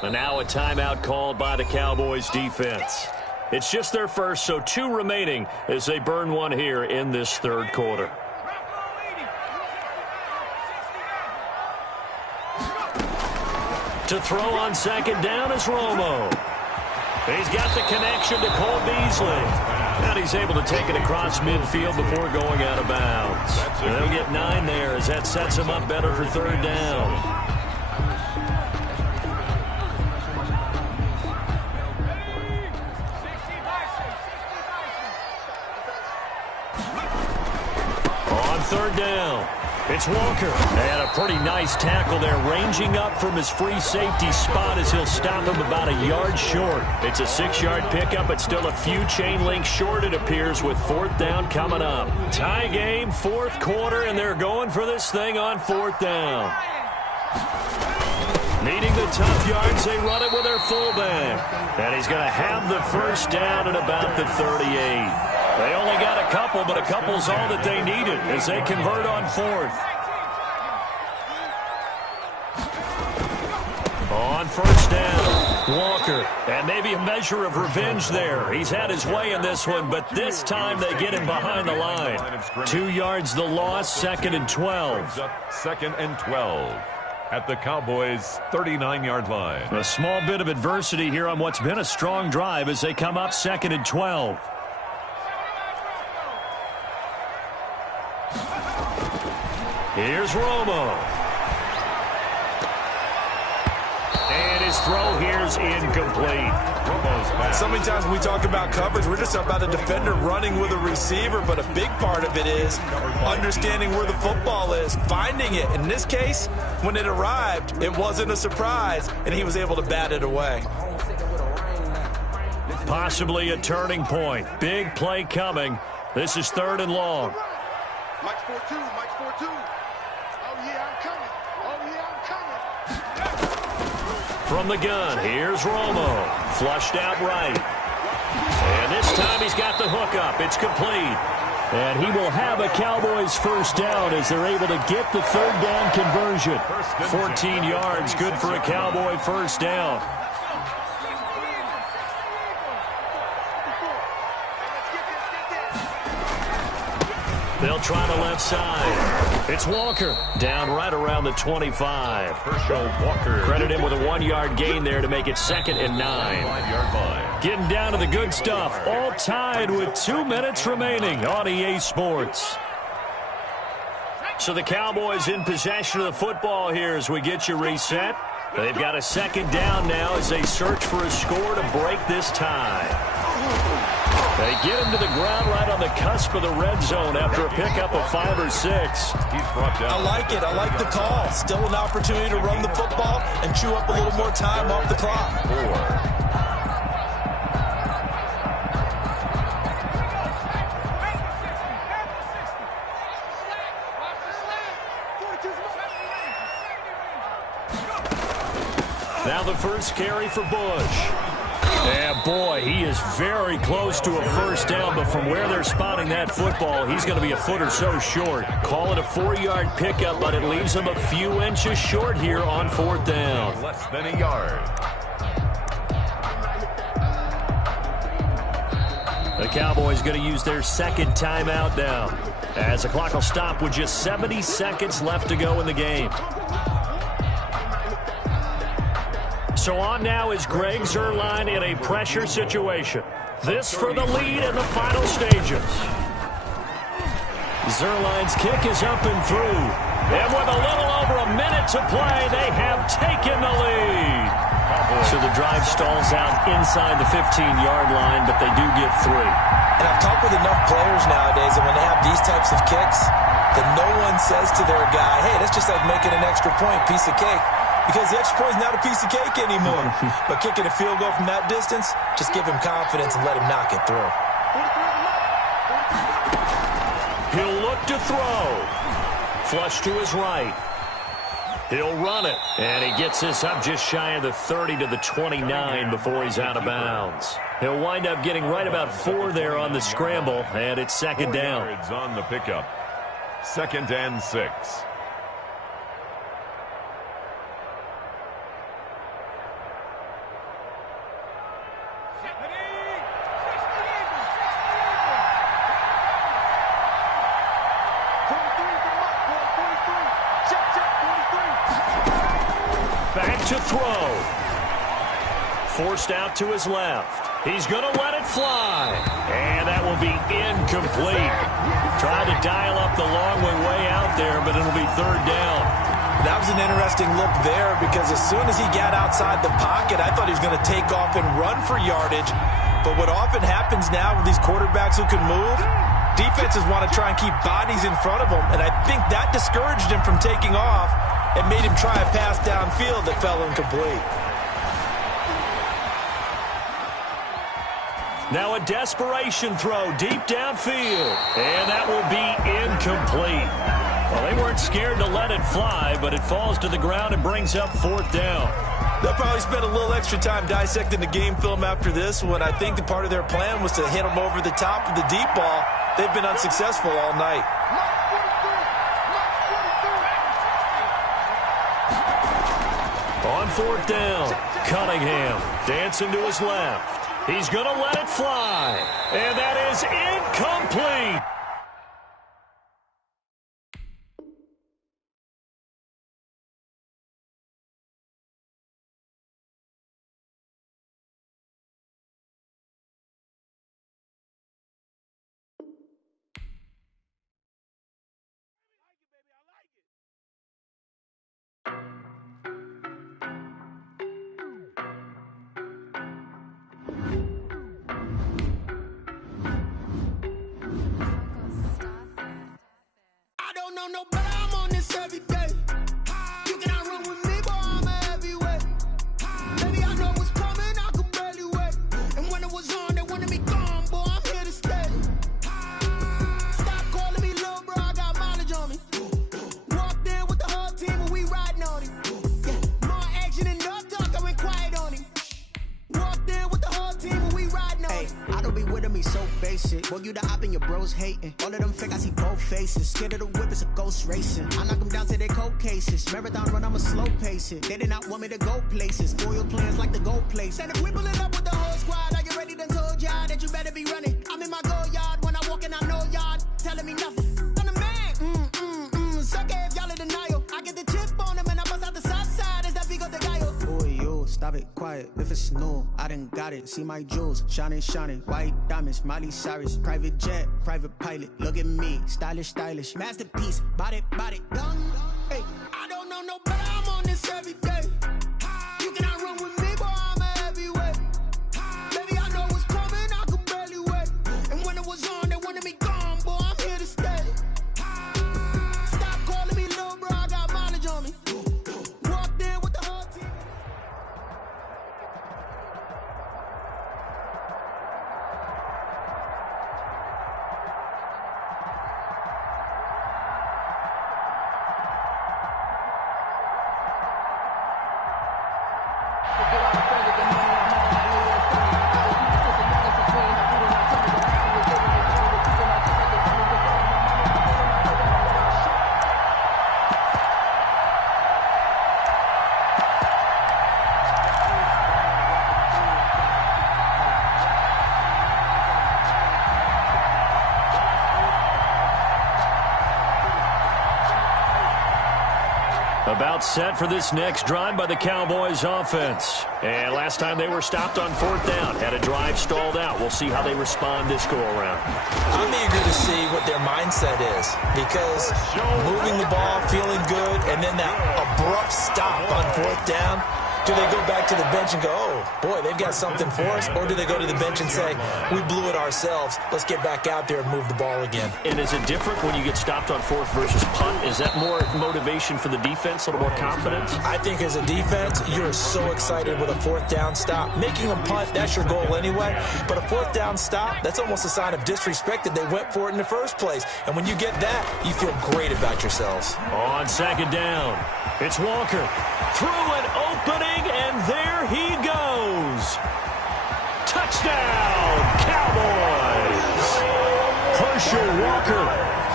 And now a timeout called by the Cowboys defense. It's just their first, so 2 remaining as they burn one here in this third quarter. To throw on second down is Romo. He's got the connection to Cole Beasley. And he's able to take it across midfield before going out of bounds. And they'll get 9 there as that sets him up better for third down. On third down, it's Walker. And a pretty nice tackle there, ranging up from his free safety spot as he'll stop him about a yard short. It's a 6-yard pickup, but still a few chain links short, it appears, with fourth down coming up. Tie game, fourth quarter, and they're going for this thing on fourth down. Needing the tough yards, they run it with their fullback. And he's going to have the first down at about the 38. They only got a couple, but a couple's all that they needed as they convert on fourth. On first down, Walker. And maybe a measure of revenge there. He's had his way in this one, but this time they get him behind the line. 2 yards the loss, 2nd and 12. 2nd and 12 at the Cowboys' 39-yard line. A small bit of adversity here on what's been a strong drive as they come up 2nd and 12. Here's Romo. And his throw here's incomplete. So many times when we talk about coverage, we're just about a defender running with a receiver, but a big part of it is understanding where the football is, finding it. In this case, when it arrived, it wasn't a surprise, and he was able to bat it away. Possibly a turning point. Big play coming. This is 3rd and long. Mike 4-2, Mike 4-2. Oh, yeah, I'm coming. Oh, yeah, I'm coming. From the gun, here's Romo. Flushed out right. And this time he's got the hook up. It's complete. And he will have a Cowboys first down as they're able to get the third down conversion. 14 yards, good for a Cowboy first down. They'll try the left side. It's Walker down right around the 25. Herschel Walker. Credit him with a 1-yard gain there to make it 2nd and 9. 5-yard line. Getting down to the good stuff. All tied with 2 minutes remaining on EA Sports. So the Cowboys in possession of the football here as we get you reset. They've got a second down now as they search for a score to break this tie. They get him to the ground right on the cusp of the red zone after a pickup of 5 or 6. He's brought down. I like it. I like the call. Still an opportunity to run the football and chew up a little more time off the clock. 4. Now the first carry for Bush. Yeah, boy, he is very close to a first down, but from where they're spotting that football, he's going to be a foot or so short. Call it a 4-yard pickup, but it leaves him a few inches short here on 4th down. Less than a yard. The Cowboys going to use their second timeout now, as the clock will stop with just 70 seconds left to go in the game. So on now is Greg Zuerlein in a pressure situation. This for the lead in the final stages. Zuerlein's kick is up and through. And with a little over a minute to play, they have taken the lead. So the drive stalls out inside the 15-yard line, but they do get 3. And I've talked with enough players nowadays that when they have these types of kicks, that no one says to their guy, hey, that's just like making an extra point, piece of cake. Because the extra point is not a piece of cake anymore. But kicking a field goal from that distance, just give him confidence and let him knock it through. He'll look to throw. Flush to his right. He'll run it. And he gets this up just shy of the 30 to the 29 before he's out of bounds. He'll wind up getting right about 4 there on the scramble, and it's second down. 4 yards on the pickup. 2nd and 6. Back to throw. Forced out to his left. He's going to let it fly. And that will be incomplete. Tried to dial up the long way out there, but it'll be 3rd down. That was an interesting look there because as soon as he got outside the pocket, I thought he was going to take off and run for yardage. But what often happens now with these quarterbacks who can move, defenses want to try and keep bodies in front of them. And I think that discouraged him from taking off and made him try a pass downfield that fell incomplete. Now a desperation throw deep downfield. And that will be incomplete. Well, they weren't scared to let it fly, but it falls to the ground and brings up 4th down. They'll probably spend a little extra time dissecting the game film after this when I think the part of their plan was to hit them over the top of the deep ball. They've been unsuccessful all night. On 4th down, Cunningham dancing to his left. He's going to let it fly. And that is incomplete. No, but I'm on this every day. You cannot run with me, boy, I'm a heavyweight. Baby, I know what's coming, I could barely wait. And when it was on, they wanted me gone, boy, I'm here to stay. Stop calling me little bro, I got mileage on me. Walked in with the whole team and we riding on him. Yeah, more action and no talk, I went quiet on him. Walked in with the whole team and we riding on him. I don't be with him, he's so basic. Boy, you the op and your bros hating. All of them fake, I see both faces. Scared of the whip, it's a ghost racing. I knock them down to their cold cases. Marathon run, I'ma slow pace it. They did not want me to go places. Foil plans like the gold place. And if we pulling up with the whole squad, I get ready to told y'all that you better be running. I'm in my go yard when I walk in, I know y'all telling me nothing. I'm the man, suck it if y'all in denial. I get the chip on them and I bust out the south side. Is that big of the guy? Boy, yo, stop it, quiet. If it's new, I done got it. See my jewels, shining, shining. White diamonds, Miley Cyrus. Private jet, private pilot. Look at me, stylish, stylish. Masterpiece, body, body. Hey, I don't know no better, I'm on this every day. About set for this next drive by the Cowboys offense. And last time they were stopped on 4th down, had a drive stalled out. We'll see how they respond this go-around. I'm eager to see what their mindset is, because moving the ball, feeling good, and then that abrupt stop on 4th down, do they go back to the bench and go, oh, boy, they've got something for us? Or do they go to the bench and say, we blew it ourselves, let's get back out there and move the ball again? And is it different when you get stopped on 4th versus punt? Is that more motivation for the defense, a little more confidence? I think as a defense, you're so excited with a 4th down stop. Making them punt, that's your goal anyway. But a 4th down stop, that's almost a sign of disrespect that they went for it in the first place. And when you get that, you feel great about yourselves. On 2nd down, it's Walker. Through an opening, and there he goes. Touchdown, Cowboys. Herschel Walker,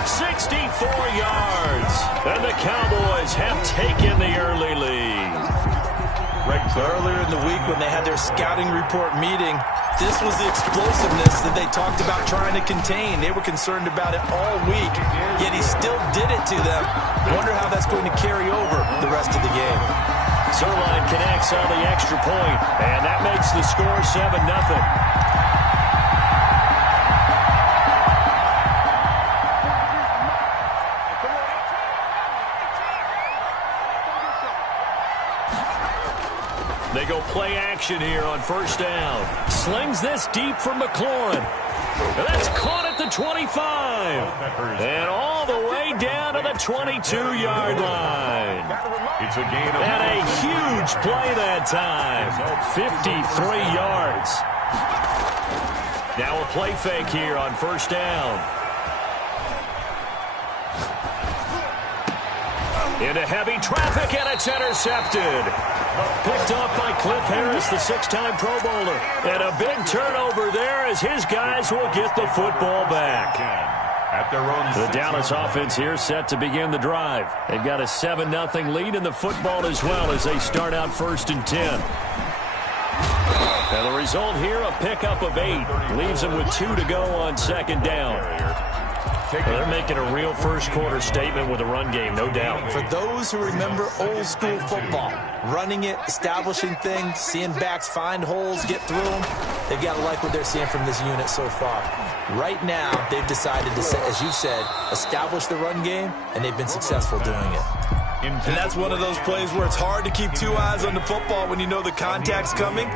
64 yards. And the Cowboys have taken the early lead. Earlier in the week when they had their scouting report meeting, this was the explosiveness that they talked about trying to contain. They were concerned about it all week, yet he still did it to them. Wonder how that's going to carry over the rest of the game. Zuerlein connects on the extra point, and that makes the score 7-0. They go play action here on 1st down. Slings this deep from McLaurin. And that's caught at the 25. And all the way down to the 22-yard line. It's a gain of And a huge play that time. 53 yards. Now a play fake here on 1st down. Into heavy traffic, and it's intercepted. Picked up by Cliff Harris, the 6-time Pro Bowler. And a big turnover there as his guys will get the football back. at their own. The Dallas offense here set to begin the drive. They've got a 7-0 lead in the football as well as they start out 1st and 10. And the result here, a pickup of 8. Leaves them with 2 to go on 2nd down. They're making a real first-quarter statement with a run game, no doubt. For those who remember old-school football, running it, establishing things, seeing backs find holes, get through them, they've got to like what they're seeing from this unit so far. Right now, they've decided to, as you said, establish the run game, and they've been successful doing it. And that's one of those plays where it's hard to keep 2 eyes on the football when you know the contact's coming,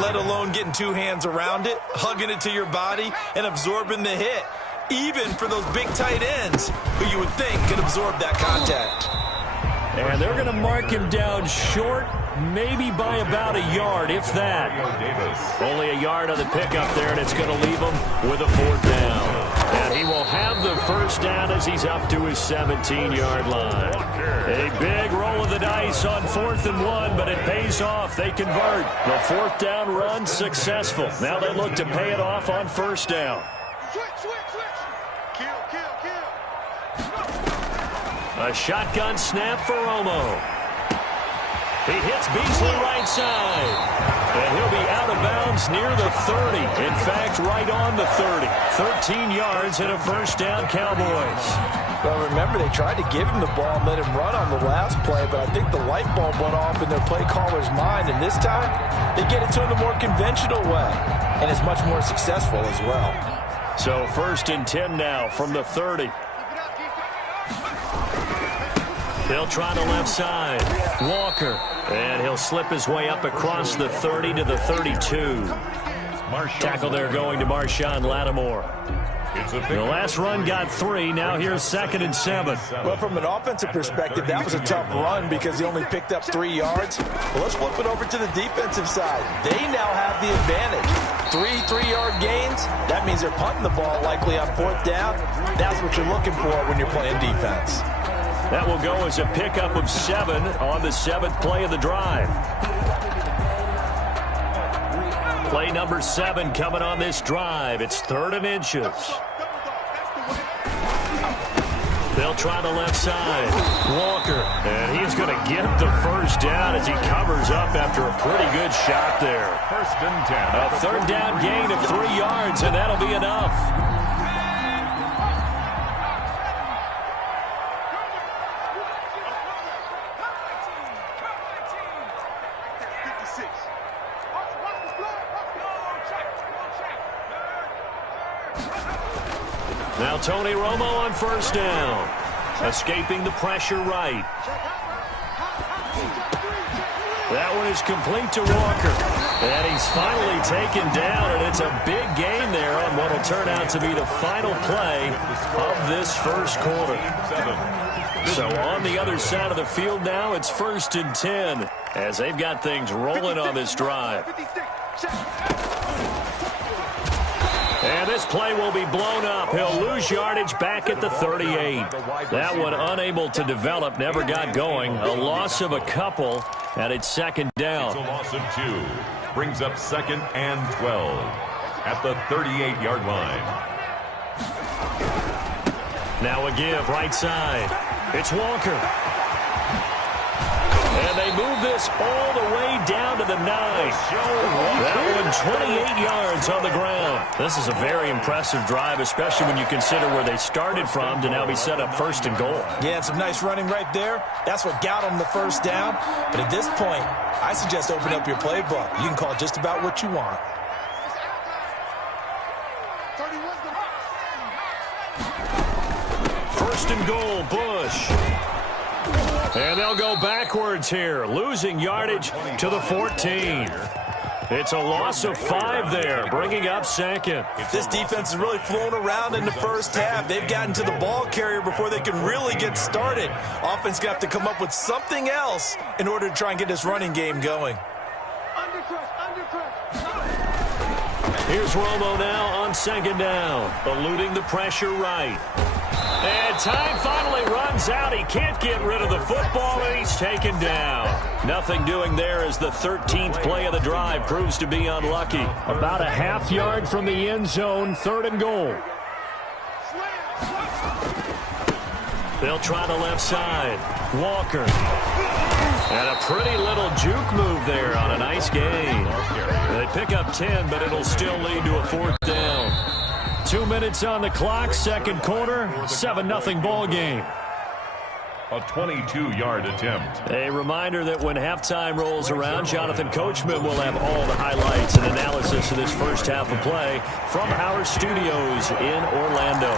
let alone getting 2 hands around it, hugging it to your body, and absorbing the hit. Even for those big tight ends who you would think could absorb that contact. And they're going to mark him down short, maybe by about a yard, if that. Only a yard on the pickup there, and it's going to leave him with a 4th down. And he will have the 1st down as he's up to his 17-yard line. A big roll of the dice on 4th and 1, but it pays off. They convert. The 4th down run successful. Now they look to pay it off on 1st down. A shotgun snap for Romo. He hits Beasley right side. And he'll be out of bounds near the 30. In fact, right on the 30. 13 yards and a 1st down, Cowboys. Well, remember, they tried to give him the ball and let him run on the last play, but I think the light bulb went off in their play caller's mind, and this time they get it to him the more conventional way, and it's much more successful as well. So 1st and 10 now from the 30. He'll try the left side. Walker. And he'll slip his way up across the 30 to the 32. Tackle there going to Marshawn Lattimore. The last run got 3. Now here's 2nd and 7. Well, from an offensive perspective, that was a tough run because he only picked up 3 yards. Well, let's flip it over to the defensive side. They now have the advantage. 3 3-yard gains. That means they're punting the ball likely on 4th down. That's what you're looking for when you're playing defense. That will go as a pickup of 7 on the 7th play of the drive. Play number 7 coming on this drive. It's 3rd and inches. They'll try the left side. Walker. And he's going to get the 1st down as he covers up after a pretty good shot there. 1st and 10. A 3rd down gain of 3 yards, and that'll be enough. Now Tony Romo on first down. Escaping the pressure right. That one is complete to Walker. And he's finally taken down, and it's a big gain there on what will turn out to be the final play of this first quarter. So on the other side of the field now, it's 1st and 10 as they've got things rolling on this drive. And this play will be blown up. He'll lose yardage back at the 38. That one unable to develop, never got going. A loss of a couple, and it's 2nd down. It's a loss of 2. Brings up 2nd and 12 at the 38-yard line. Now a give right side. It's Walker. And they move this all the way down to the 9. That one 28 yards on the ground. This is a very impressive drive, especially when you consider where they started from to now be set up 1st and goal. Yeah, and some nice running right there. That's what got them the first down. But at this point, I suggest open up your playbook. You can call just about what you want. First and goal, Bush. And they'll go backwards here, losing yardage to the 14. It's a loss of 5 there, bringing up 2nd. This defense is really flown around in the first half. They've gotten to the ball carrier before they can really get started. Offense going to have to come up with something else in order to try and get this running game going. Here's Romo now on 2nd down, eluding the pressure right. And time finally runs out. He can't get rid of the football, and he's taken down. Nothing doing there as the 13th play of the drive proves to be unlucky. About a half yard from the end zone, 3rd and goal. They'll try the left side. Walker. And a pretty little juke move there on a nice gain. They pick up 10, but it'll still lead to a 4th down. 2 minutes on the clock, 2nd quarter, 7-0 ball game. A 22-yard attempt. A reminder that when halftime rolls around, Jonathan Coachman will have all the highlights and analysis of this first half of play from our studios in Orlando.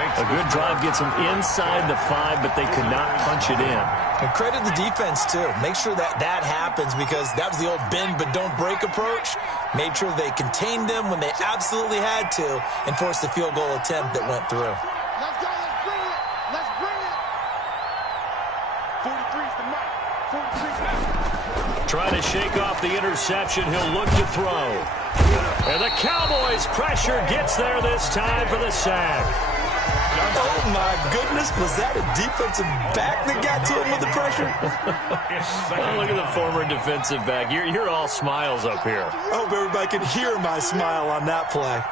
A good drive gets them inside the 5, but they could not punch it in. And credit the defense, too. Make sure that happens because that was the old bend but don't break approach. Made sure they contained them when they absolutely had to and forced the field goal attempt that went through. Let's go, let's bring it. Let's bring it. 43's the mark. 43's Trying to shake off the interception, he'll look to throw. And the Cowboys' pressure gets there this time for the sack. Oh, my goodness. Was that a defensive back that got to him with the pressure? Oh, look at the former defensive back. You're all smiles up here. I hope everybody can hear my smile on that play.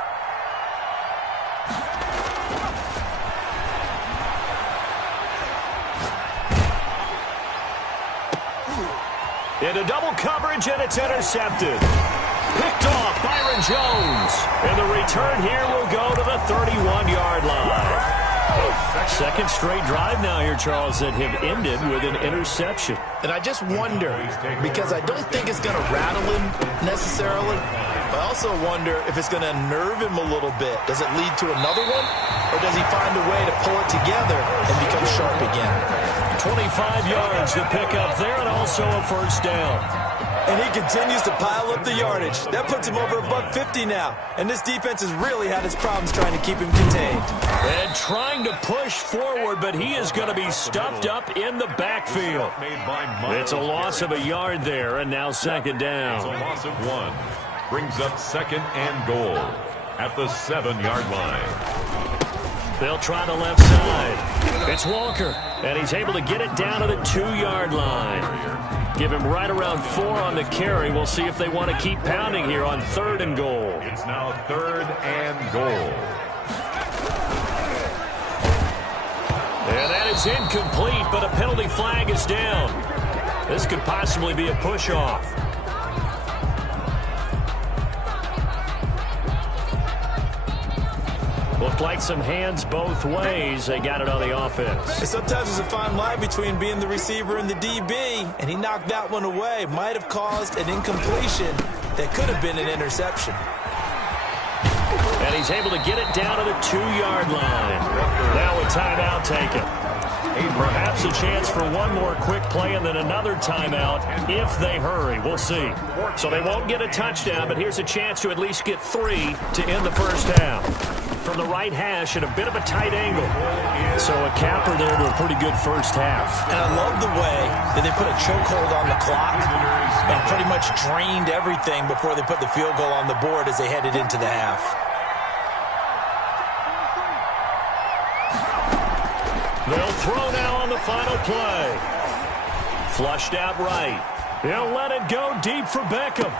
Into double coverage, and it's intercepted. Picked off Byron Jones. And the return here will go to the 31-yard line. 2nd straight drive now here, Charles, that have ended with an interception. And I just wonder, because I don't think it's going to rattle him necessarily, but I also wonder if it's going to nerve him a little bit. Does it lead to another one, or does he find a way to pull it together and become sharp again? 25 yards to pick up there, and also a 1st down. And he continues to pile up the yardage. That puts him over $150 now. And this defense has really had its problems trying to keep him contained. And trying to push forward, but he is going to be stuffed up in the backfield. It's a loss of a yard there, and now 2nd down. It's a loss of 1. Brings up 2nd and goal at the 7-yard line. They'll try the left side. It's Walker, and he's able to get it down to the 2-yard line. Give him right around 4 on the carry. We'll see if they want to keep pounding here on 3rd and goal. It's now 3rd and goal. And that is incomplete, but a penalty flag is down. This could possibly be a push-off. Looked like some hands both ways. They got it on the offense. And sometimes there's a fine line between being the receiver and the DB, and he knocked that one away. Might have caused an incompletion that could have been an interception. And he's able to get it down to the 2-yard line. Now a timeout taken. Perhaps a chance for one more quick play and then another timeout if they hurry. We'll see. So they won't get a touchdown, but here's a chance to at least get 3 to end the first half. From the right hash at a bit of a tight angle. So a capper there to a pretty good first half. And I love the way that they put a chokehold on the clock and pretty much drained everything before they put the field goal on the board as they headed into the half. They'll throw now on the final play. Flushed out right. He'll let it go deep for Beckham.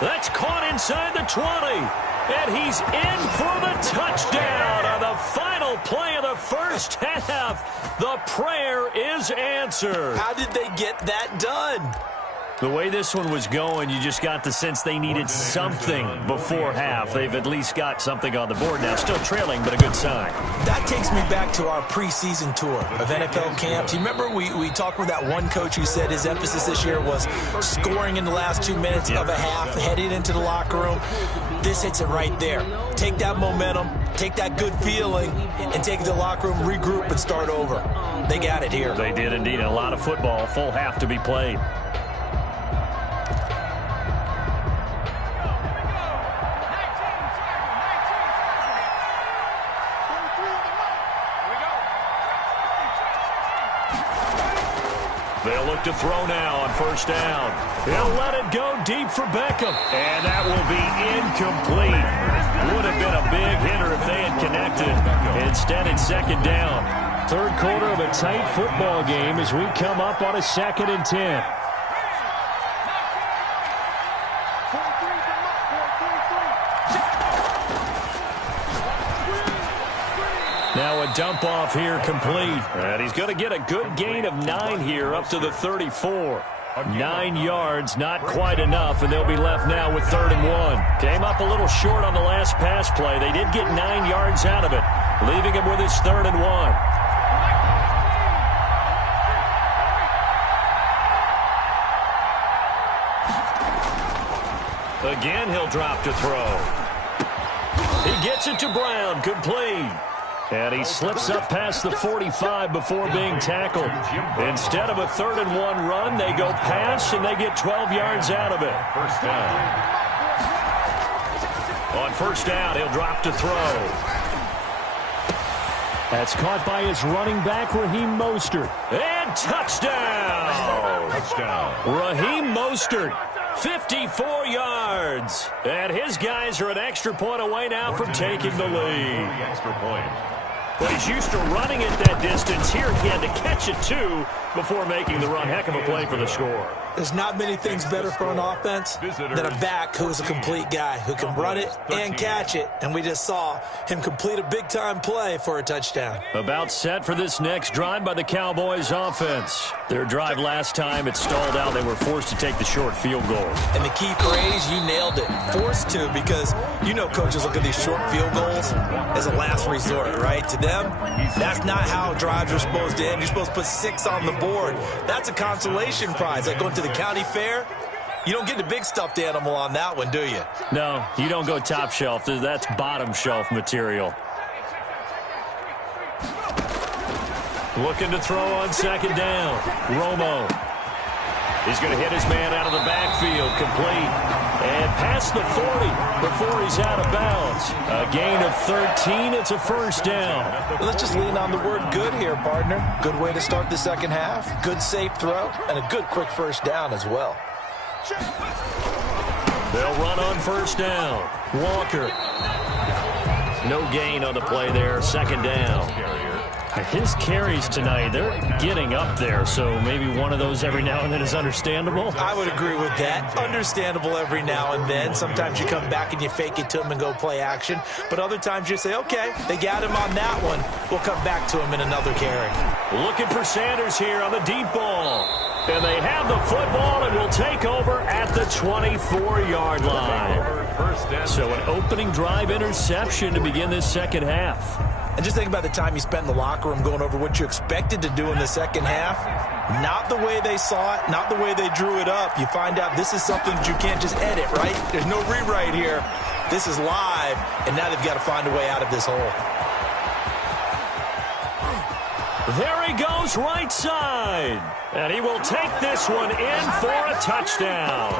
That's caught inside the 20. And he's in for the touchdown on the final play of the first half. The prayer is answered. How did they get that done? The way this one was going, you just got the sense they needed something before half. They've at least got something on the board now. Still trailing, but a good sign. That takes me back to our preseason tour of NFL camps. You remember we talked with that one coach who said his emphasis this year was scoring in the last 2 minutes of a half, heading into the locker room. This hits it right there. Take that momentum, take that good feeling, and take it to the locker room, regroup, and start over. They got it here. They did indeed. A lot of football, full half to be played. They'll look to throw now on first down. He'll let it go deep for Beckham. And that will be incomplete. Would have been a big hitter if they had connected. Instead, it's second down. Third quarter of a tight football game as we come up on a 2nd and 10. Now a dump off here complete. And he's going to get a good gain of 9 here up to the 34. 9 yards, not quite enough, and they'll be left now with 3rd and 1. Came up a little short on the last pass play. They did get 9 yards out of it, leaving him with his 3rd and 1. Again, he'll drop to throw. He gets it to Brown, complete. And he slips up past the 45 before being tackled. Instead of a 3rd and 1 run, they go pass, and they get 12 yards out of it. First down. On first down, he'll drop to throw. That's caught by his running back, Raheem Mostert. And touchdown! Touchdown. Raheem Mostert, 54 yards. And his guys are an extra point away now from taking the lead. The extra point. But he's used to running it that distance. Here he had to catch it, too, before making the run. Heck of a play for the score. There's not many things better for an offense than a back who's a complete guy who can run it and catch it. And we just saw him complete a big-time play for a touchdown. About set for this next drive by the Cowboys offense. Their drive last time, it stalled out. They were forced to take the short field goal. And the key phrase, you nailed it, forced to, because you know coaches look at these short field goals as a last resort, right? To them, that's not how drives are supposed to end. You're supposed to put 6 on the board. That's a consolation prize, like going to the county fair. You don't get the big stuffed animal on that one, do you? No, you don't go top shelf. That's bottom shelf material. Looking to throw on second down. Romo. He's going to hit his man out of the backfield, complete. And past the 40 before he's out of bounds. A gain of 13. It's a first down. Let's just lean on the word good here, partner. Good way to start the second half. Good safe throw. And a good quick first down as well. They'll run on first down. Walker. No gain on the play there. Second down. His carries tonight, they're getting up there, so maybe one of those every now and then is understandable. I would agree with that. Understandable every now and then. Sometimes you come back and you fake it to him and go play action. But other times you say, okay, they got him on that one. We'll come back to him in another carry. Looking for Sanders here on the deep ball. And they have the football and will take over at the 24-yard line. So an opening drive interception to begin this second half. And just think about the time you spent in the locker room going over what you expected to do in the second half. Not the way they saw it, not the way they drew it up. You find out this is something that you can't just edit, right? There's no rewrite here. This is live, and now they've got to find a way out of this hole. There he goes right side. And he will take this one in for a touchdown.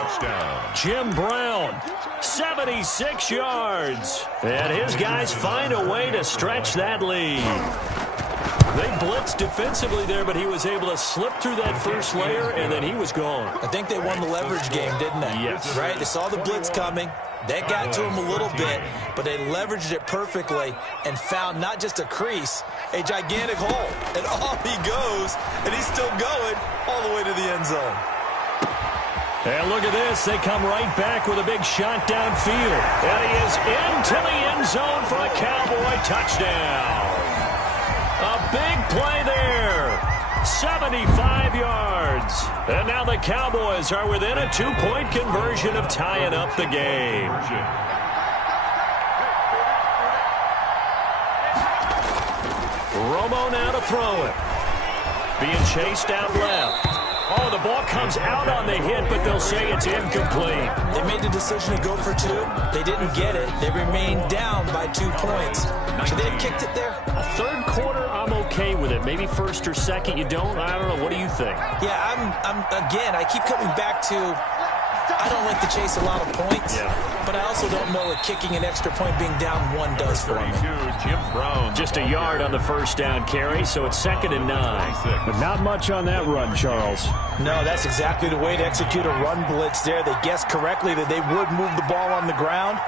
Jim Brown, 76 yards. And his guys find a way to stretch that lead. They blitzed defensively there, but he was able to slip through that first layer, and then he was gone. I think they won the leverage game, didn't they? Yes. Right? They saw the blitz coming. That got to him a little bit, but they leveraged it perfectly and found not just a crease, a gigantic hole. And off he goes, and he's still going all the way to the end zone. And look at this. They come right back with a big shot downfield. And he is into the end zone for a Cowboy touchdown. A big play there. 75 yards. And now the Cowboys are within a 2-point conversion of tying up the game. Romo now to throw it. Being chased out left. Oh, the ball comes out on the hit, but they'll say it's incomplete. They made the decision to go for 2. They didn't get it. They remained down by 2 points. Should they have kicked it there? A third quarter, I'm okay with it. Maybe first or second, you don't. I don't know. What do you think? Yeah, again, I keep coming back to I don't like to chase a lot of points, but I also don't know what kicking an extra point being down 1 does for me. Jim Brown. Just a yard on the first down carry, so it's 2nd and 9. But not much on that run, Charles. No, that's exactly the way to execute a run blitz there. They guessed correctly that they would move the ball on the ground,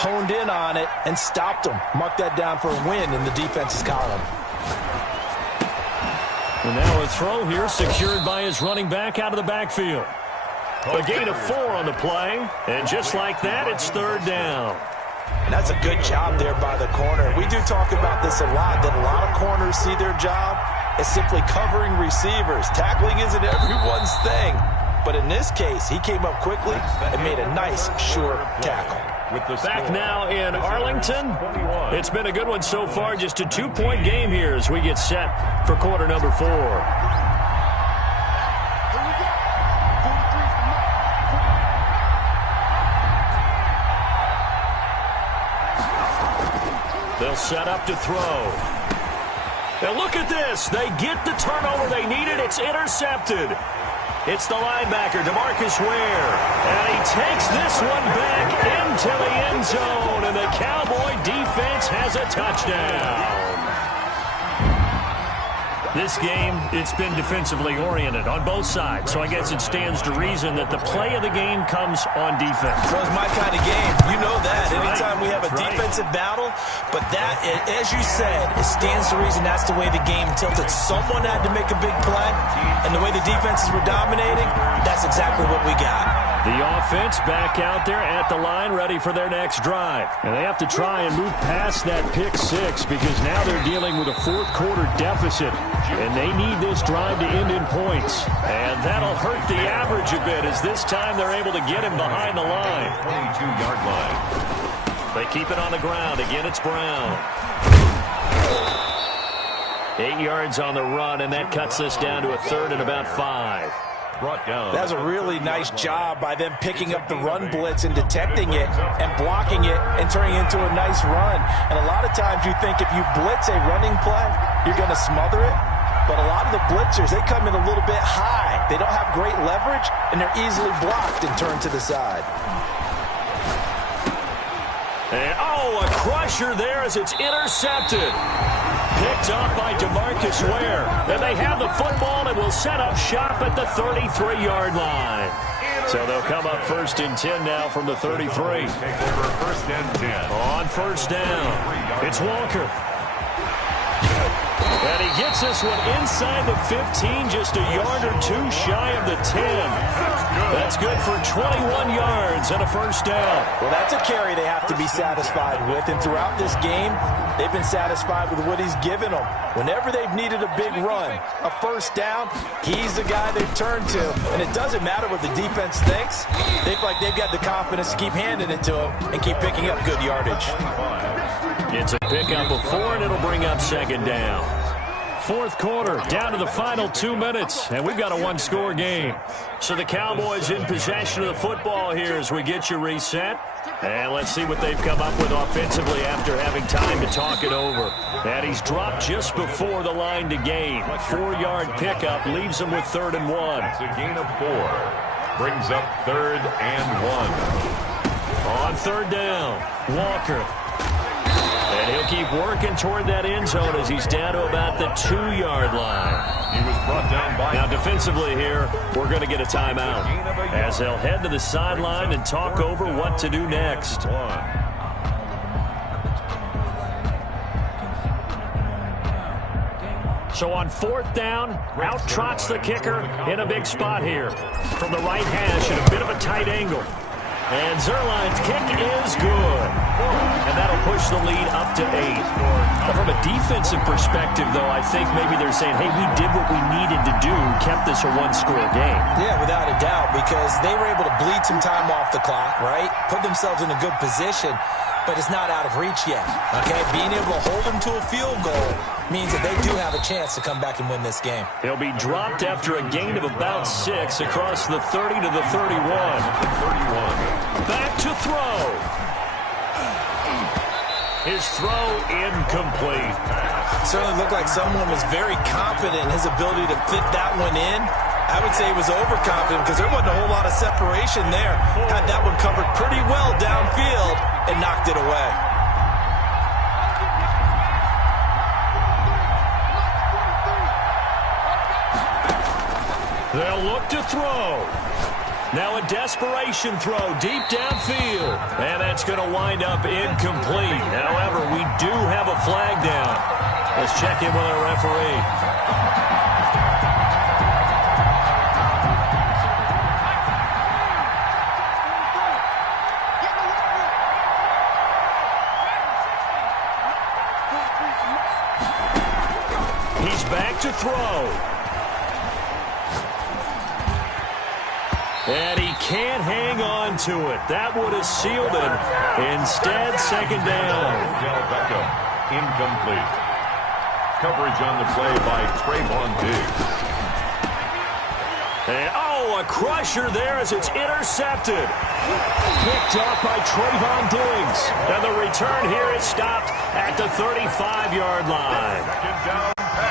honed in on it, and stopped them. Mark that down for a win in the defense's column. And now a throw here secured by his running back out of the backfield. A gain of 4 on the play, and just like that, it's 3rd down. And that's a good job there by the corner. We do talk about this a lot, that a lot of corners see their job as simply covering receivers. Tackling isn't everyone's thing. But in this case, he came up quickly and made a nice, sure tackle. Back now in Arlington. It's been a good one so far. Just a 2-point game here as we get set for quarter number 4. They'll set up to throw. And look at this. They get the turnover they needed. It's intercepted. It's the linebacker, DeMarcus Ware. And he takes this one back into the end zone. And the Cowboy defense has a touchdown. This game, it's been defensively oriented on both sides. So I guess it stands to reason that the play of the game comes on defense. Well, it's my kind of game. You know that. Anytime we have a defensive battle, but that, as you said, it stands to reason that's the way the game tilted. Someone had to make a big play, and the way the defenses were dominating, that's exactly what we got. The offense back out there at the line, ready for their next drive. And they have to try and move past that pick 6 because now they're dealing with a 4th quarter deficit. And they need this drive to end in points. And that'll hurt the average a bit as this time they're able to get him behind the line. 22-yard line. They keep it on the ground. Again, it's Brown. 8 yards on the run, and that cuts this down to a 3rd and about 5. Brought down. That was a really nice job by them picking up the run blitz and detecting it and blocking it and turning it into a nice run. And a lot of times you think if you blitz a running play, you're going to smother it. But a lot of the blitzers, they come in a little bit high. They don't have great leverage, and they're easily blocked and turned to the side. And, a crusher there as it's intercepted. Picked up by DeMarcus Ware. And they have the football and will set up shop at the 33-yard line. So they'll come up 1st and 10 now from the 33. Take over 1st and 10. On 1st down, it's Walker. And he gets this one inside the 15, just a yard or 2 shy of the 10. That's good for 21 yards and a 1st down. Well, that's a carry they have to be satisfied with. And throughout this game, they've been satisfied with what he's given them. Whenever they've needed a big run, a 1st down, he's the guy they've turned to. And it doesn't matter what the defense thinks. They feel like they've got the confidence to keep handing it to him and keep picking up good yardage. It's a pickup of 4, and it'll bring up 2nd down. fourth quarter, down to the final 2 minutes, and we've got a one-score game. So the Cowboys in possession of the football here as we get you reset. And let's see what they've come up with offensively after having time to talk it over. And he's dropped just before the line to gain. 4-yard pickup leaves him with 3rd and 1. It's a gain of 4. Brings up 3rd and 1. On 3rd down, Walker. And he'll keep working toward that end zone as he's down to about the 2-yard line. He was brought down by... Now, defensively here, we're going to get a timeout as they'll head to the sideline and talk over what to do next. So on 4th down, out trots the kicker in a big spot here. From the right hash at a bit of a tight angle. And Zuerlein's kick is good. And that'll push the lead up to 8. Now, from a defensive perspective, though, I think maybe they're saying, hey, we did what we needed to do, kept this a one-score game. Yeah, without a doubt, because they were able to bleed some time off the clock, right? Put themselves in a good position, but it's not out of reach yet, okay? Being able to hold them to a field goal means that they do have a chance to come back and win this game. He'll be dropped after a gain of about 6 across the 30 to the 31. Back to throw. His throw incomplete. Certainly looked like someone was very confident in his ability to fit that one in. I would say he was overconfident because there wasn't a whole lot of separation there. Had that one covered pretty well downfield and knocked it away. They'll look to throw. Now a desperation throw deep downfield. And that's going to wind up incomplete. However, we do have a flag down. Let's check in with our referee. He's back to throw. And he can't hang on to it. That would have sealed it. Instead, 2nd down. Beckham, incomplete. Coverage on the play by Trayvon Diggs. And, a crusher there as it's intercepted. Picked up by Trayvon Diggs. And the return here is stopped at the 35-yard line.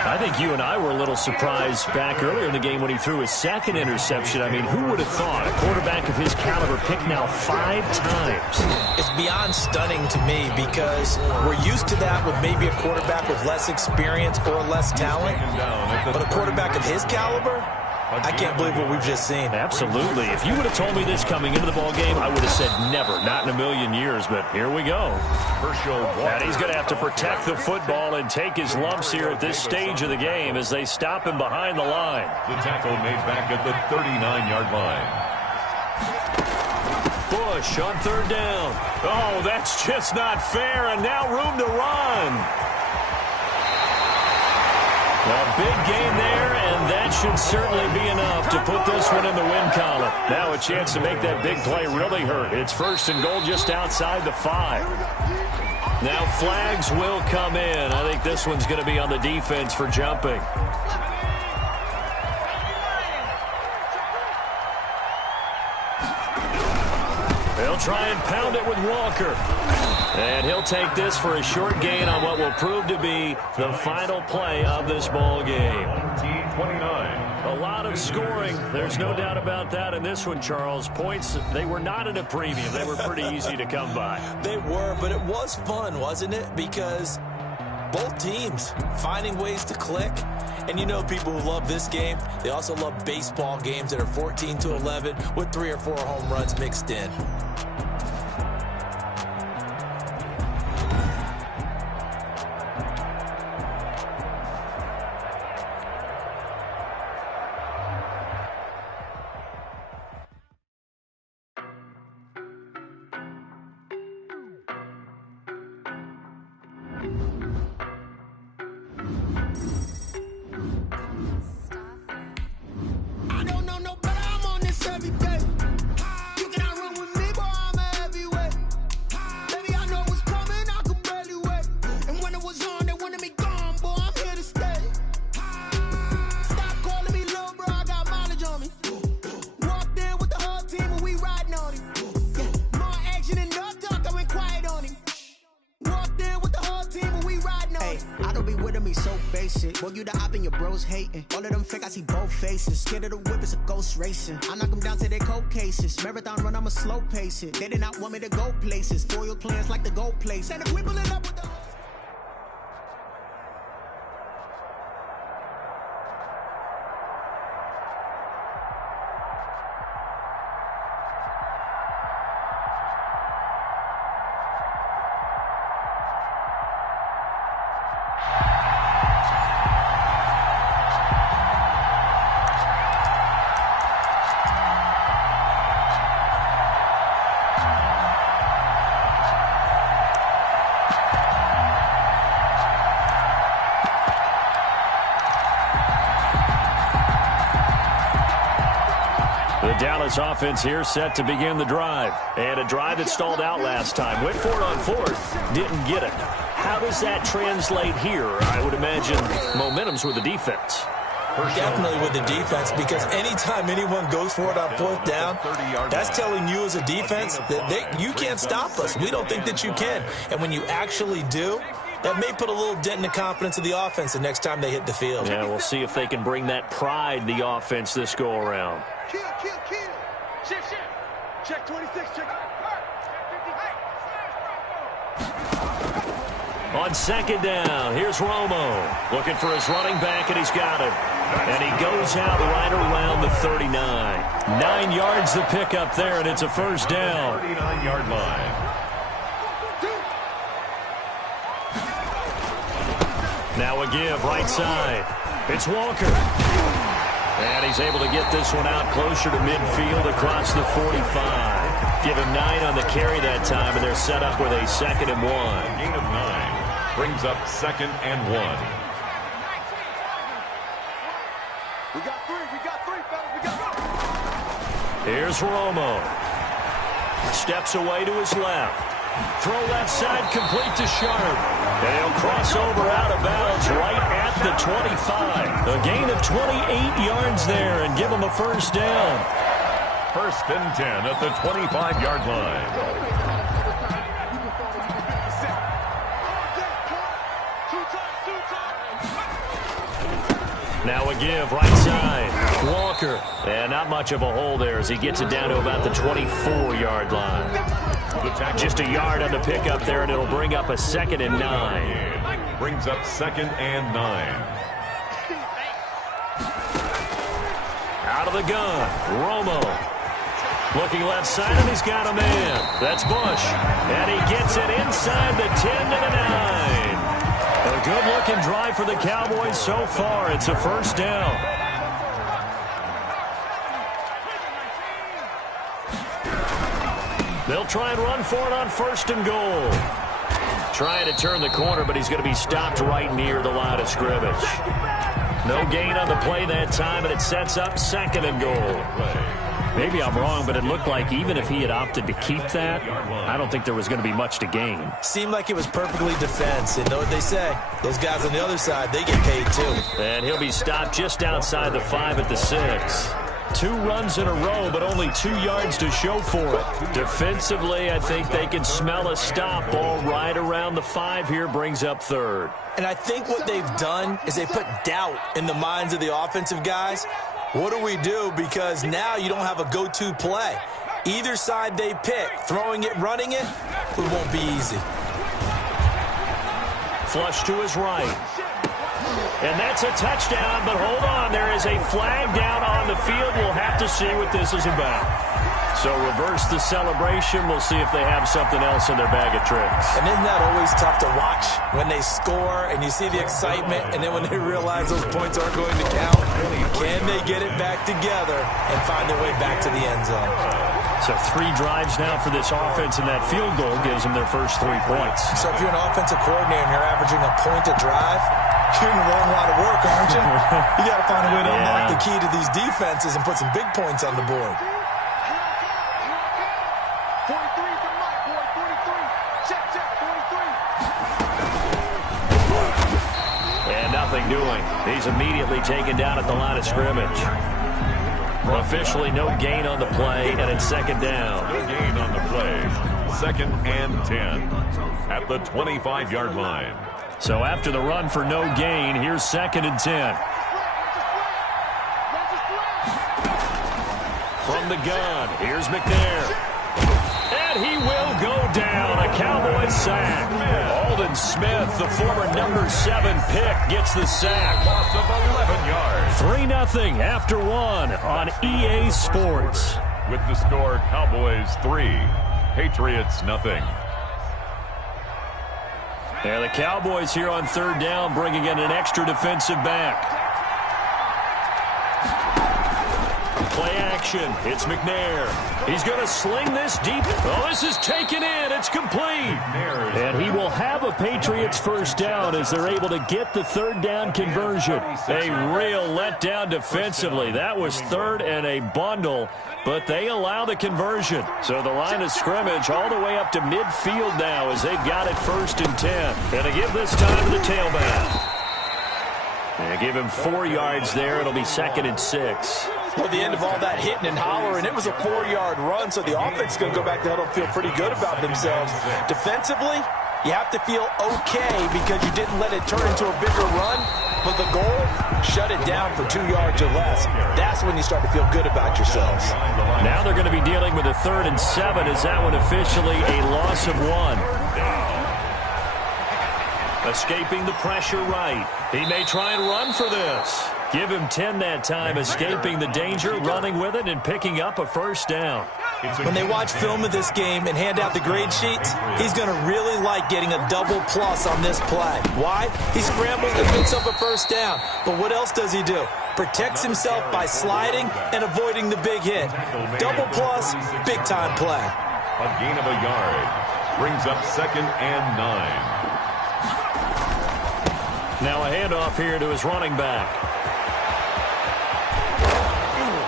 I think you and I were a little surprised back earlier in the game when he threw his 2nd interception. I mean, who would have thought a quarterback of his caliber picked now 5 times? It's beyond stunning to me because we're used to that with maybe a quarterback with less experience or less talent. But a quarterback of his caliber, I can't believe what we've just seen. Absolutely. If you would have told me this coming into the ball game, I would have said never, not in a million years. But here we go. And he's going to have to protect the football and take his lumps here at this stage of the game as they stop him behind the line. The tackle made back at the 39-yard line. Bush on 3rd down. Oh, that's just not fair. And now room to run. A big gain there, and that should certainly be enough to put this one in the win column. Now a chance to make that big play really hurt. It's 1st and goal just outside the 5. Now flags will come in. I think this one's going to be on the defense for jumping. They'll try and pound it with Walker. And he'll take this for a short gain on what will prove to be the final play of this ball game. 19-29. A lot of scoring. There's no doubt about that in this one, Charles. Points, they were not at a premium. They were pretty easy to come by. They were, but it was fun, wasn't it? Because both teams finding ways to click. And you know people who love this game, they also love baseball games that are 14-11 with 3 or 4 home runs mixed in. I don't know no better, I'm on this every day. You cannot run with me, boy, I'm be with me so basic. Boy, you the op and your bros hating. All of them fake, I see both faces. Scared of the whip, it's a ghost racing. I knock them down to their cold cases. Marathon run, I'ma slow pace it. They did not want me to go places. Foil plans like the gold place. And if we pull it up with the... Dallas offense here set to begin the drive. And a drive that stalled out last time. Went for it on fourth. Didn't get it. How does that translate here? I would imagine momentum's with the defense. Definitely with the defense, because anytime anyone goes for it on fourth down, that's telling you as a defense that you can't stop us. We don't think that you can. And when you actually do, that may put a little dent in the confidence of the offense the next time they hit the field. Yeah, we'll see if they can bring that pride in the offense this go-around. Kill. Shift. Check 26, check. On second down, here's Romo. Looking for his running back, and he's got him. And he goes out right around the 39. 9 yards to pick up there, and it's a first down. 39-yard line. Now a give, right side. It's Walker. And he's able to get this one out closer to midfield across the 45. Give him 9 on the carry that time, and they're set up with a 2nd and 1. Gain of 9 brings up 2nd and 1. We got three, fellas. We got 3. Here's Romo. Steps away to his left. Throw left side complete to Sharp. And he'll cross over out of bounds right at the 25. A gain of 28 yards there and give him a first down. 1st and 10 at the 25-yard line. Now a give, right side. Walker. And not much of a hole there as he gets it down to about the 24-yard line. Just a yard on the pickup there, and it'll bring up a 2nd and 9. Brings up 2nd and 9. Out of the gun, Romo. Looking left side, and he's got a man. That's Bush. And he gets it inside the 10 to the 9. A good-looking drive for the Cowboys so far. It's a first down. They'll try and run for it on 1st and goal. Trying to turn the corner, but he's going to be stopped right near the line of scrimmage. No gain on the play that time, and it sets up 2nd and goal. Maybe I'm wrong, but it looked like even if he had opted to keep that, I don't think there was going to be much to gain. Seemed like it was perfectly defense. And know what they say? Those guys on the other side, they get paid too. And he'll be stopped just outside the 5 at the 6. 2 runs in a row, but only 2 yards to show for it. Defensively, I think they can smell a stop. Ball right around the 5 here brings up 3rd. And I think what they've done is they put doubt in the minds of the offensive guys. What do we do? Because now you don't have a go-to play. Either side they pick, throwing it, running it, it won't be easy. Flush to his right. And that's a touchdown, but hold on. There is a flag down on the field. We'll have to see what this is about. So reverse the celebration. We'll see if they have something else in their bag of tricks. And isn't that always tough to watch when they score and you see the excitement, and then when they realize those points aren't going to count? Can they get it back together and find their way back to the end zone? So 3 drives now for this offense, and that field goal gives them their first 3 points. So if you're an offensive coordinator and you're averaging a point a drive, you're in the wrong line of work, aren't you? You got to find a way to unlock the key to these defenses and put some big points on the board. 43 for Mike, boy, 43. Check, 43. And nothing doing. He's immediately taken down at the line of scrimmage. Officially no gain on the play, and it's 2nd down. No gain on the play. 2nd and 10 at the 25-yard line. So after the run for no gain, here's 2nd and 10. From the gun, here's McNair. And he will go down. A Cowboys sack. Aldon Smith, the former number 7 pick, gets the sack. Loss of 11 yards. 3-0 after 1 on EA Sports. With the score, Cowboys 3, Patriots nothing. Yeah, the Cowboys here on 3rd down, bringing in an extra defensive back. Play action. It's McNair. He's going to sling this deep. Oh, this is taken in. It's complete. And he will have a Patriots first down as they're able to get the 3rd down conversion. A real letdown defensively. That was 3rd and a bundle, but they allow the conversion. So the line of scrimmage all the way up to midfield now as they've got it 1st and 10. And to give this time to the tailback. And give him 4 yards there. It'll be 2nd and 6. Well, the end of all that hitting and hollering, it was a 4-yard run, so the offense is going to go back to huddle and feel pretty good about themselves. Defensively, you have to feel okay because you didn't let it turn into a bigger run, but the goal, shut it down for 2 yards or less. That's when you start to feel good about yourselves. Now they're going to be dealing with a 3rd and 7. Is that one officially a loss of 1? Escaping the pressure right. He may try and run for this. Give him 10 that time, escaping the danger, running with it, and picking up a first down. When they watch film of this game and hand out the grade sheets, he's going to really like getting a double plus on this play. Why? He scrambles and picks up a first down. But what else does he do? Protects himself by sliding and avoiding the big hit. Double plus, big-time play. A gain of a yard. Brings up 2nd and 9. Now a handoff here to his running back.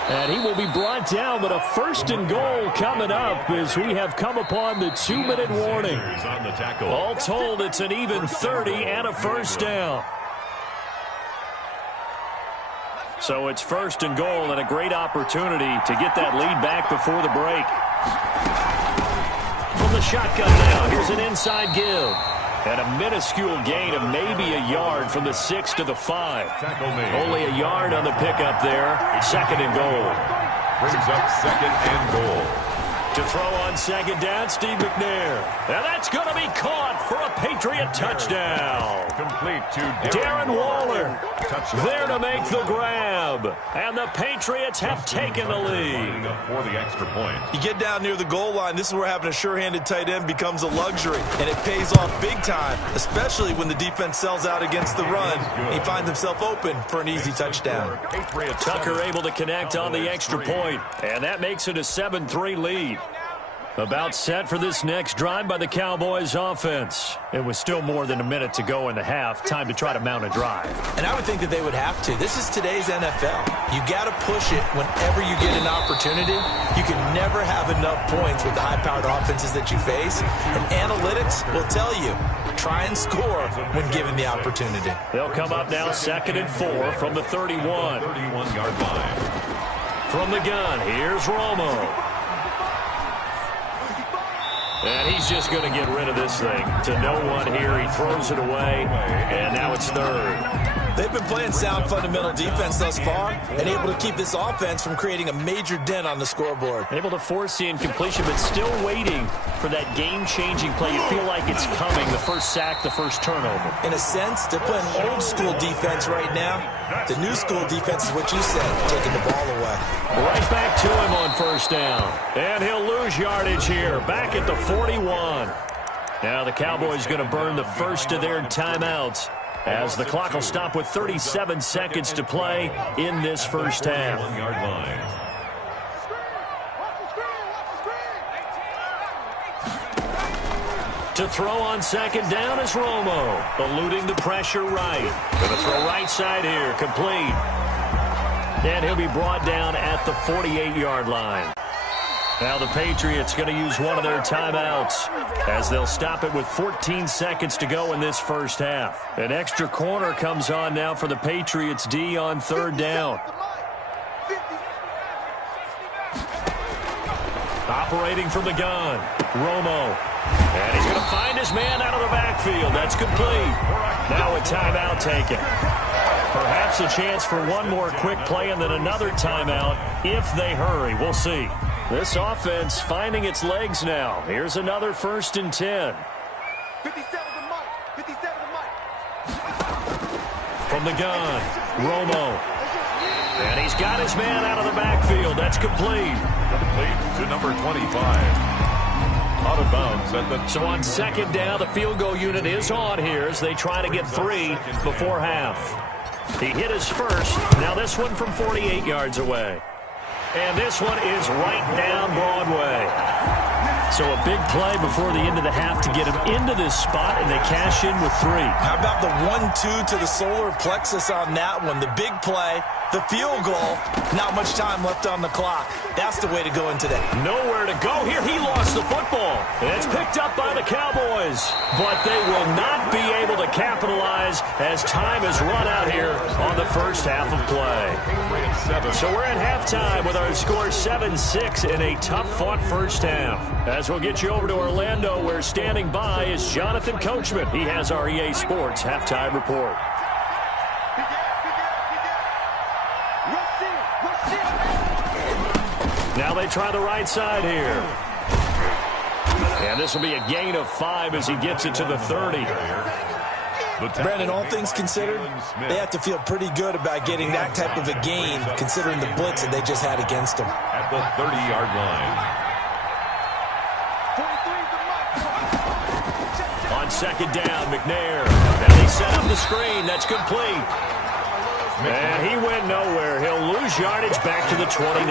And he will be brought down, but a 1st and goal coming up as we have come upon the 2-minute warning. All told, it's an even 30 and a first down. So it's 1st and goal and a great opportunity to get that lead back before the break. From the shotgun now, here's an inside give. And a minuscule gain of maybe a yard from the 6 to the 5. Only a yard on the pickup there. 2nd and goal. Brings up 2nd and goal. To throw on 2nd down, Steve McNair. And that's going to be caught for a Patriot touchdown. Complete to Darren Waller. There to make the grab. And the Patriots have taken the lead. For the extra point. You get down near the goal line, this is where having a sure-handed tight end becomes a luxury, and it pays off big time, especially when the defense sells out against the run. He finds himself open for an easy touchdown. Tucker able to connect on the extra point, and that makes it a 7-3 lead. About set for this next drive by the Cowboys offense. It was still more than a minute to go in the half. Time to try to mount a drive. And I would think that they would have to. This is today's NFL. You got to push it whenever you get an opportunity. You can never have enough points with the high-powered offenses that you face. And analytics will tell you, try and score when given the opportunity. They'll come up now 2nd and 4 from the 31. 31-yard line. From the gun, here's Romo. And he's just going to get rid of this thing. To no one here. He throws it away. And now it's 3rd. They've been playing sound fundamental defense thus far and able to keep this offense from creating a major dent on the scoreboard. Able to force the incompletion, but still waiting for that game-changing play. You feel like it's coming. The first sack, the first turnover. In a sense, they're playing old-school defense right now. The new-school defense is what you said, taking the ball away. Right back to him on first down. And he'll lose yardage here. Back at the 41. Now the Cowboys going to burn the first of their timeouts as the clock will stop with 37 seconds to play in this first half. 1-yard line. To throw on 2nd down is Romo, eluding the pressure right. Going to throw right side here, complete. And he'll be brought down at the 48-yard line. Now the Patriots going to use one of their timeouts as they'll stop it with 14 seconds to go in this first half. An extra corner comes on now for the Patriots D on 3rd down. Operating from the gun, Romo. And he's going to find his man out of the backfield. backfield. That's complete. Now a timeout taken. Perhaps a chance for one more quick play and then another timeout if they hurry. We'll see. This offense finding its legs now. Here's another 1st and 10. 57 to Mike. 57 to Mike. From the gun, Romo. And he's got his man out of the backfield. That's complete. Complete to number 25. Out of bounds at the... So on 2nd down, the field goal unit is on here as they try to get 3 before half. He hit his first. Now this one from 48 yards away. And this one is right down Broadway. So a big play before the end of the half to get him into this spot, and they cash in with 3. How about the 1-2 to the solar plexus on that one? The big play, the field goal, not much time left on the clock. That's the way to go into that. Nowhere to go here. He lost the football. And it's picked up by the Cowboys. But they will not be able to capitalize as time has run out here on the first half of play. So we're at halftime with our score 7-6 in a tough-fought first half. As we'll get you over to Orlando, where standing by is Jonathan Coachman. He has our EA Sports halftime report. Now they try the right side here. And this will be a gain of 5 as he gets it to the 30. Brandon, all things considered, they have to feel pretty good about getting that type of a gain, considering the blitz that they just had against them. At the 30-yard line. On 2nd down, McNair. And they set up the screen. That's complete. And he went nowhere. He'll lose yardage back to the 29.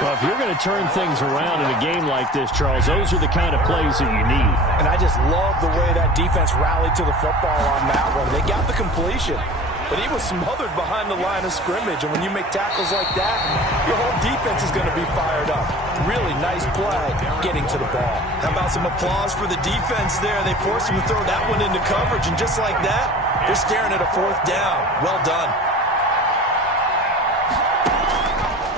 Well, if you're going to turn things around in a game like this, Charles, those are the kind of plays that you need. And I just love the way that defense rallied to the football on that one. They got the completion, but he was smothered behind the line of scrimmage. And when you make tackles like that, your whole defense is going to be fired up. Really nice play getting to the ball. How about some applause for the defense there? They forced him to throw that one into coverage, and just like that, they're staring at a 4th down. Well done.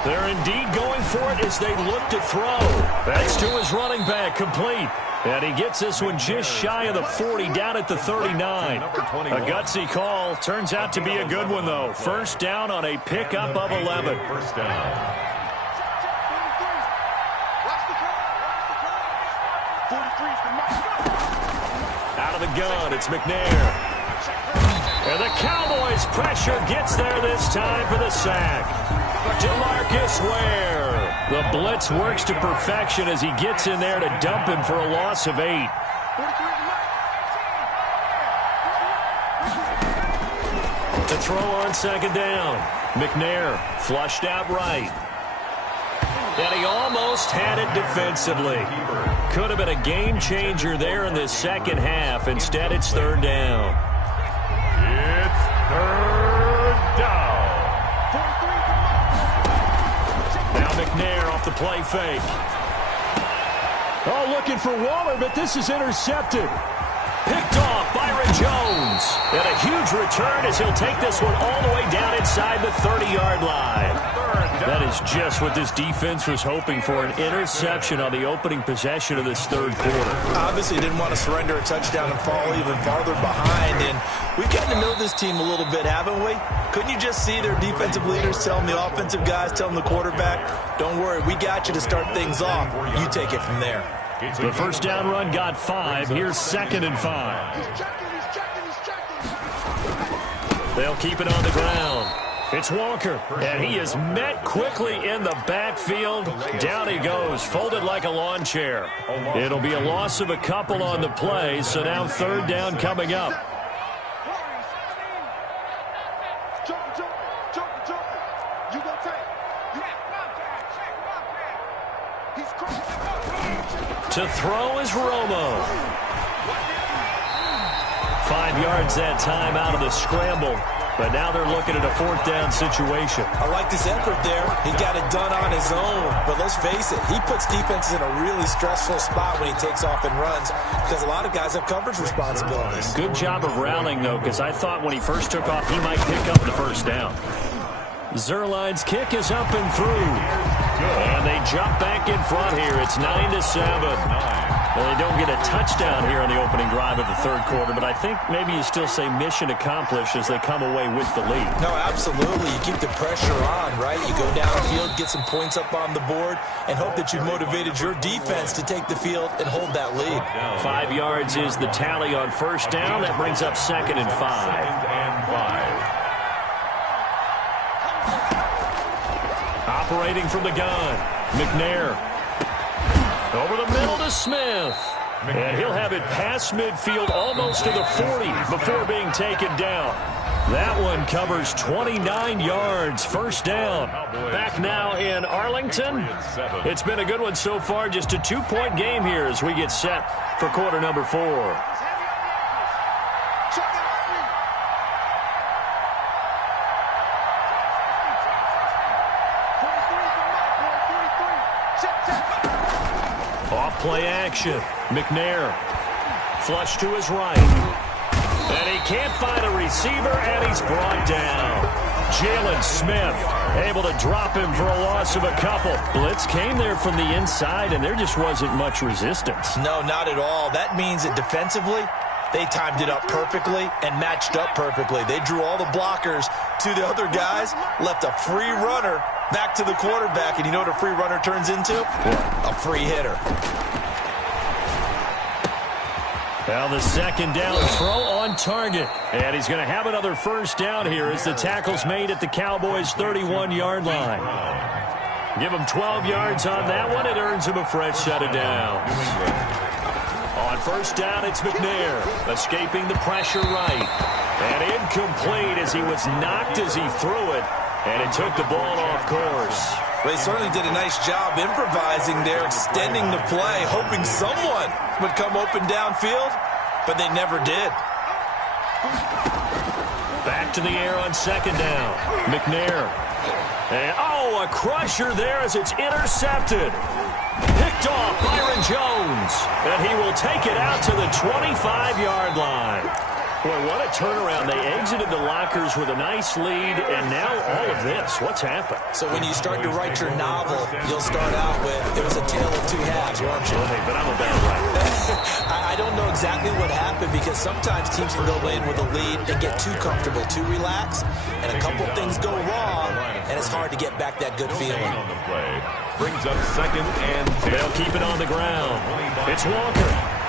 They're indeed going for it as they look to throw. That's to his running back, complete. And he gets this one just shy of the 40, down at the 39. A gutsy call. Turns out to be a good one, though. First down on a pickup of 11. First down. Out of the gun, it's McNair. And the Cowboys' pressure gets there this time for the sack. DeMarcus Ware. The blitz works to perfection as he gets in there to dump him for a loss of 8. To throw on 2nd down. McNair flushed out right. And he almost had it defensively. Could have been a game changer there in this second half. Instead, it's 3rd down. It's 3rd down. Now McNair off the play fake. Oh, looking for Waller, but this is intercepted. Picked off Byron Jones. And a huge return as he'll take this one all the way down inside the 30-yard line. That is just what this defense was hoping for, an interception on the opening possession of this 3rd quarter. Obviously didn't want to surrender a touchdown and fall even farther behind, and we've gotten to know this team a little bit, haven't we? Couldn't you just see their defensive leaders telling the offensive guys, telling the quarterback, don't worry, we got you to start things off. You take it from there. The first down run got 5. Here's 2nd and 5. They'll keep it on the ground. It's Walker, and he is met quickly in the backfield. Down he goes, folded like a lawn chair. It'll be a loss of a couple on the play, so now 3rd down coming up. To throw is Romo. 5 yards that time out of the scramble. But now they're looking at a 4th down situation. I like this effort there. He got it done on his own. But let's face it, he puts defenses in a really stressful spot when he takes off and runs because a lot of guys have coverage responsibilities. Good job of rallying, though, because I thought when he first took off, he might pick up the first down. Zerline's kick is up and through. And they jump back in front here. It's 9-7. Well, they don't get a touchdown here on the opening drive of the third quarter, but I think maybe you still say mission accomplished as they come away with the lead. No, absolutely. You keep the pressure on, right? You go downfield, get some points up on the board, and hope that you've motivated your defense to take the field and hold that lead. 5 yards is the tally on first down. That brings up 2nd and 5. 2nd and 5. Operating from the gun, McNair. Over the middle to Smith. And he'll have it past midfield almost to the 40 before being taken down. That one covers 29 yards. First down. Back now in Arlington. It's been a good one so far. Just a 2-point game here as we get set for quarter number 4. Play action. McNair. Flush to his right. And he can't find a receiver, and he's brought down. Jalen Smith able to drop him for a loss of a couple. Blitz came there from the inside, and there just wasn't much resistance. No, not at all. That means that defensively, they timed it up perfectly and matched up perfectly. They drew all the blockers to the other guys, left a free runner back to the quarterback, and you know what a free runner turns into? A free hitter. Well, the second down throw on target. And he's going to have another first down here as the tackle's made at the Cowboys' 31-yard line. Give him 12 yards on that one. It earns him a fresh set of downs. On first down, it's McNair escaping the pressure right. And incomplete as he was knocked as he threw it. And it took the ball off course. They certainly did a nice job improvising there, extending the play, hoping someone would come open downfield, but they never did. Back to the air on second down. McNair. And, a crusher there as it's intercepted. Picked off Byron Jones. And he will take it out to the 25-yard line. Boy, what a turnaround. They exited the lockers with a nice lead, and now all of this. What's happened? So when you start to write your novel, you'll start out with, it was a tale of two halves, won't you? Hey, but I'm a bad writer. I don't know exactly what happened because sometimes teams can go in with a lead and get too comfortable, too relaxed, and a couple things go wrong, and it's hard to get back that good feeling. On the play. Brings up 2nd and 10. They'll keep it on the ground. It's Walker.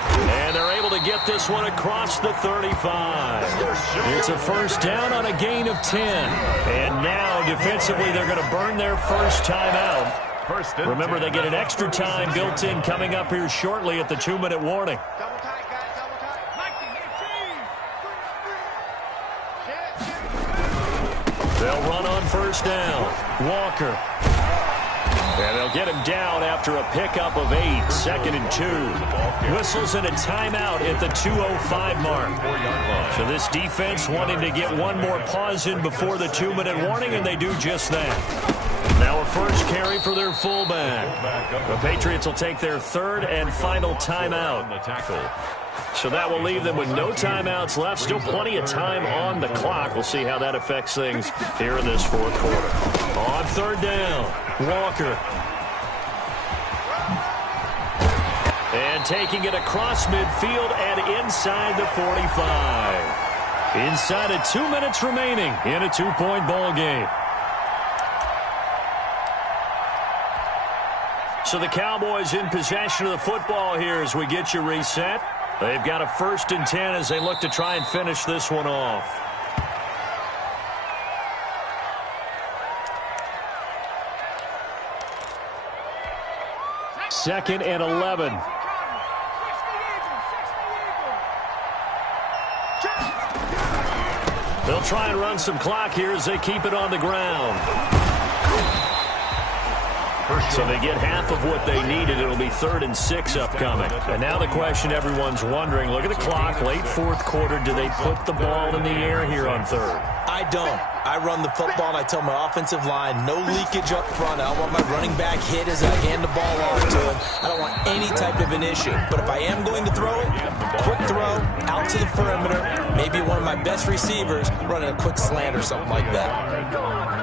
And they're able to get this one across the 35. It's a first down on a gain of 10. And now, defensively, they're going to burn their first timeout. Remember, they get an extra time built in coming up here shortly at the 2-minute warning. Double tight, guys, double tight. They'll run on first down. Walker. And they'll get him down after a pickup of 8, 2nd and 2. Whistles and a timeout at the 2:05 mark. So this defense wanting to get one more pause in before the 2-minute warning, and they do just that. Now a first carry for their fullback. The Patriots will take their 3rd and final timeout. So that will leave them with no timeouts left. Still plenty of time on the clock. We'll see how that affects things here in this fourth quarter. On third down, Walker. And taking it across midfield and inside the 45. Inside of 2 minutes remaining in a 2-point ball game. So the Cowboys in possession of the football here as we get you reset. They've got a 1st and 10 as they look to try and finish this one off. Second and 11. They'll try and run some clock here as they keep it on the ground. So they get half of what they needed. It'll be 3rd and 6 upcoming. And now the question everyone's wondering, look at the clock, late fourth quarter. Do they put the ball in the air here on 3rd? I don't. I run the football, and I tell my offensive line, no leakage up front. I don't want my running back hit as I hand the ball off to him. I don't want any type of an issue. But if I am going to throw it, quick throw, out to the perimeter, maybe one of my best receivers running a quick slant or something like that.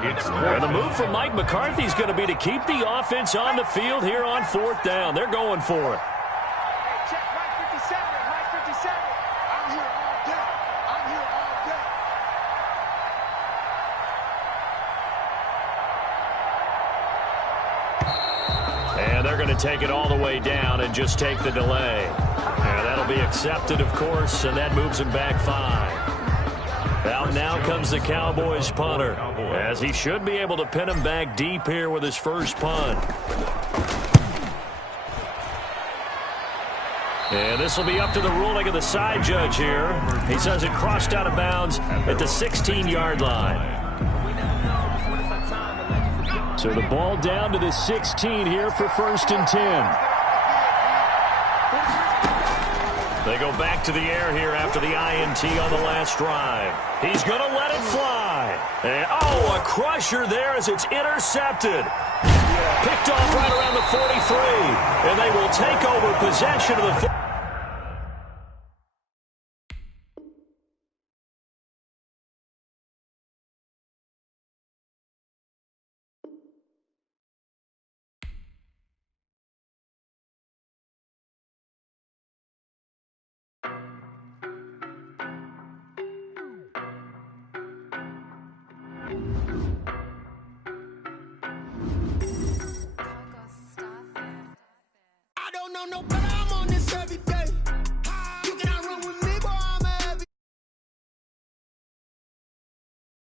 And the move from Mike McCarthy is going to be to keep the offense on the field here on 4th down. They're going for it. to take it all the way down and just take the delay. Yeah, that'll be accepted, of course, and that moves him back 5. Out now comes the Cowboys punter, as he should be able to pin him back deep here with his first punt. And this will be up to the ruling of the side judge here. He says it crossed out of bounds at the 16-yard line. So the ball down to the 16 here for 1st and 10. They go back to the air here after the INT on the last drive. He's going to let it fly. And, a crusher there as it's intercepted. Picked off right around the 43. And they will take over possession of the I don't know nobody.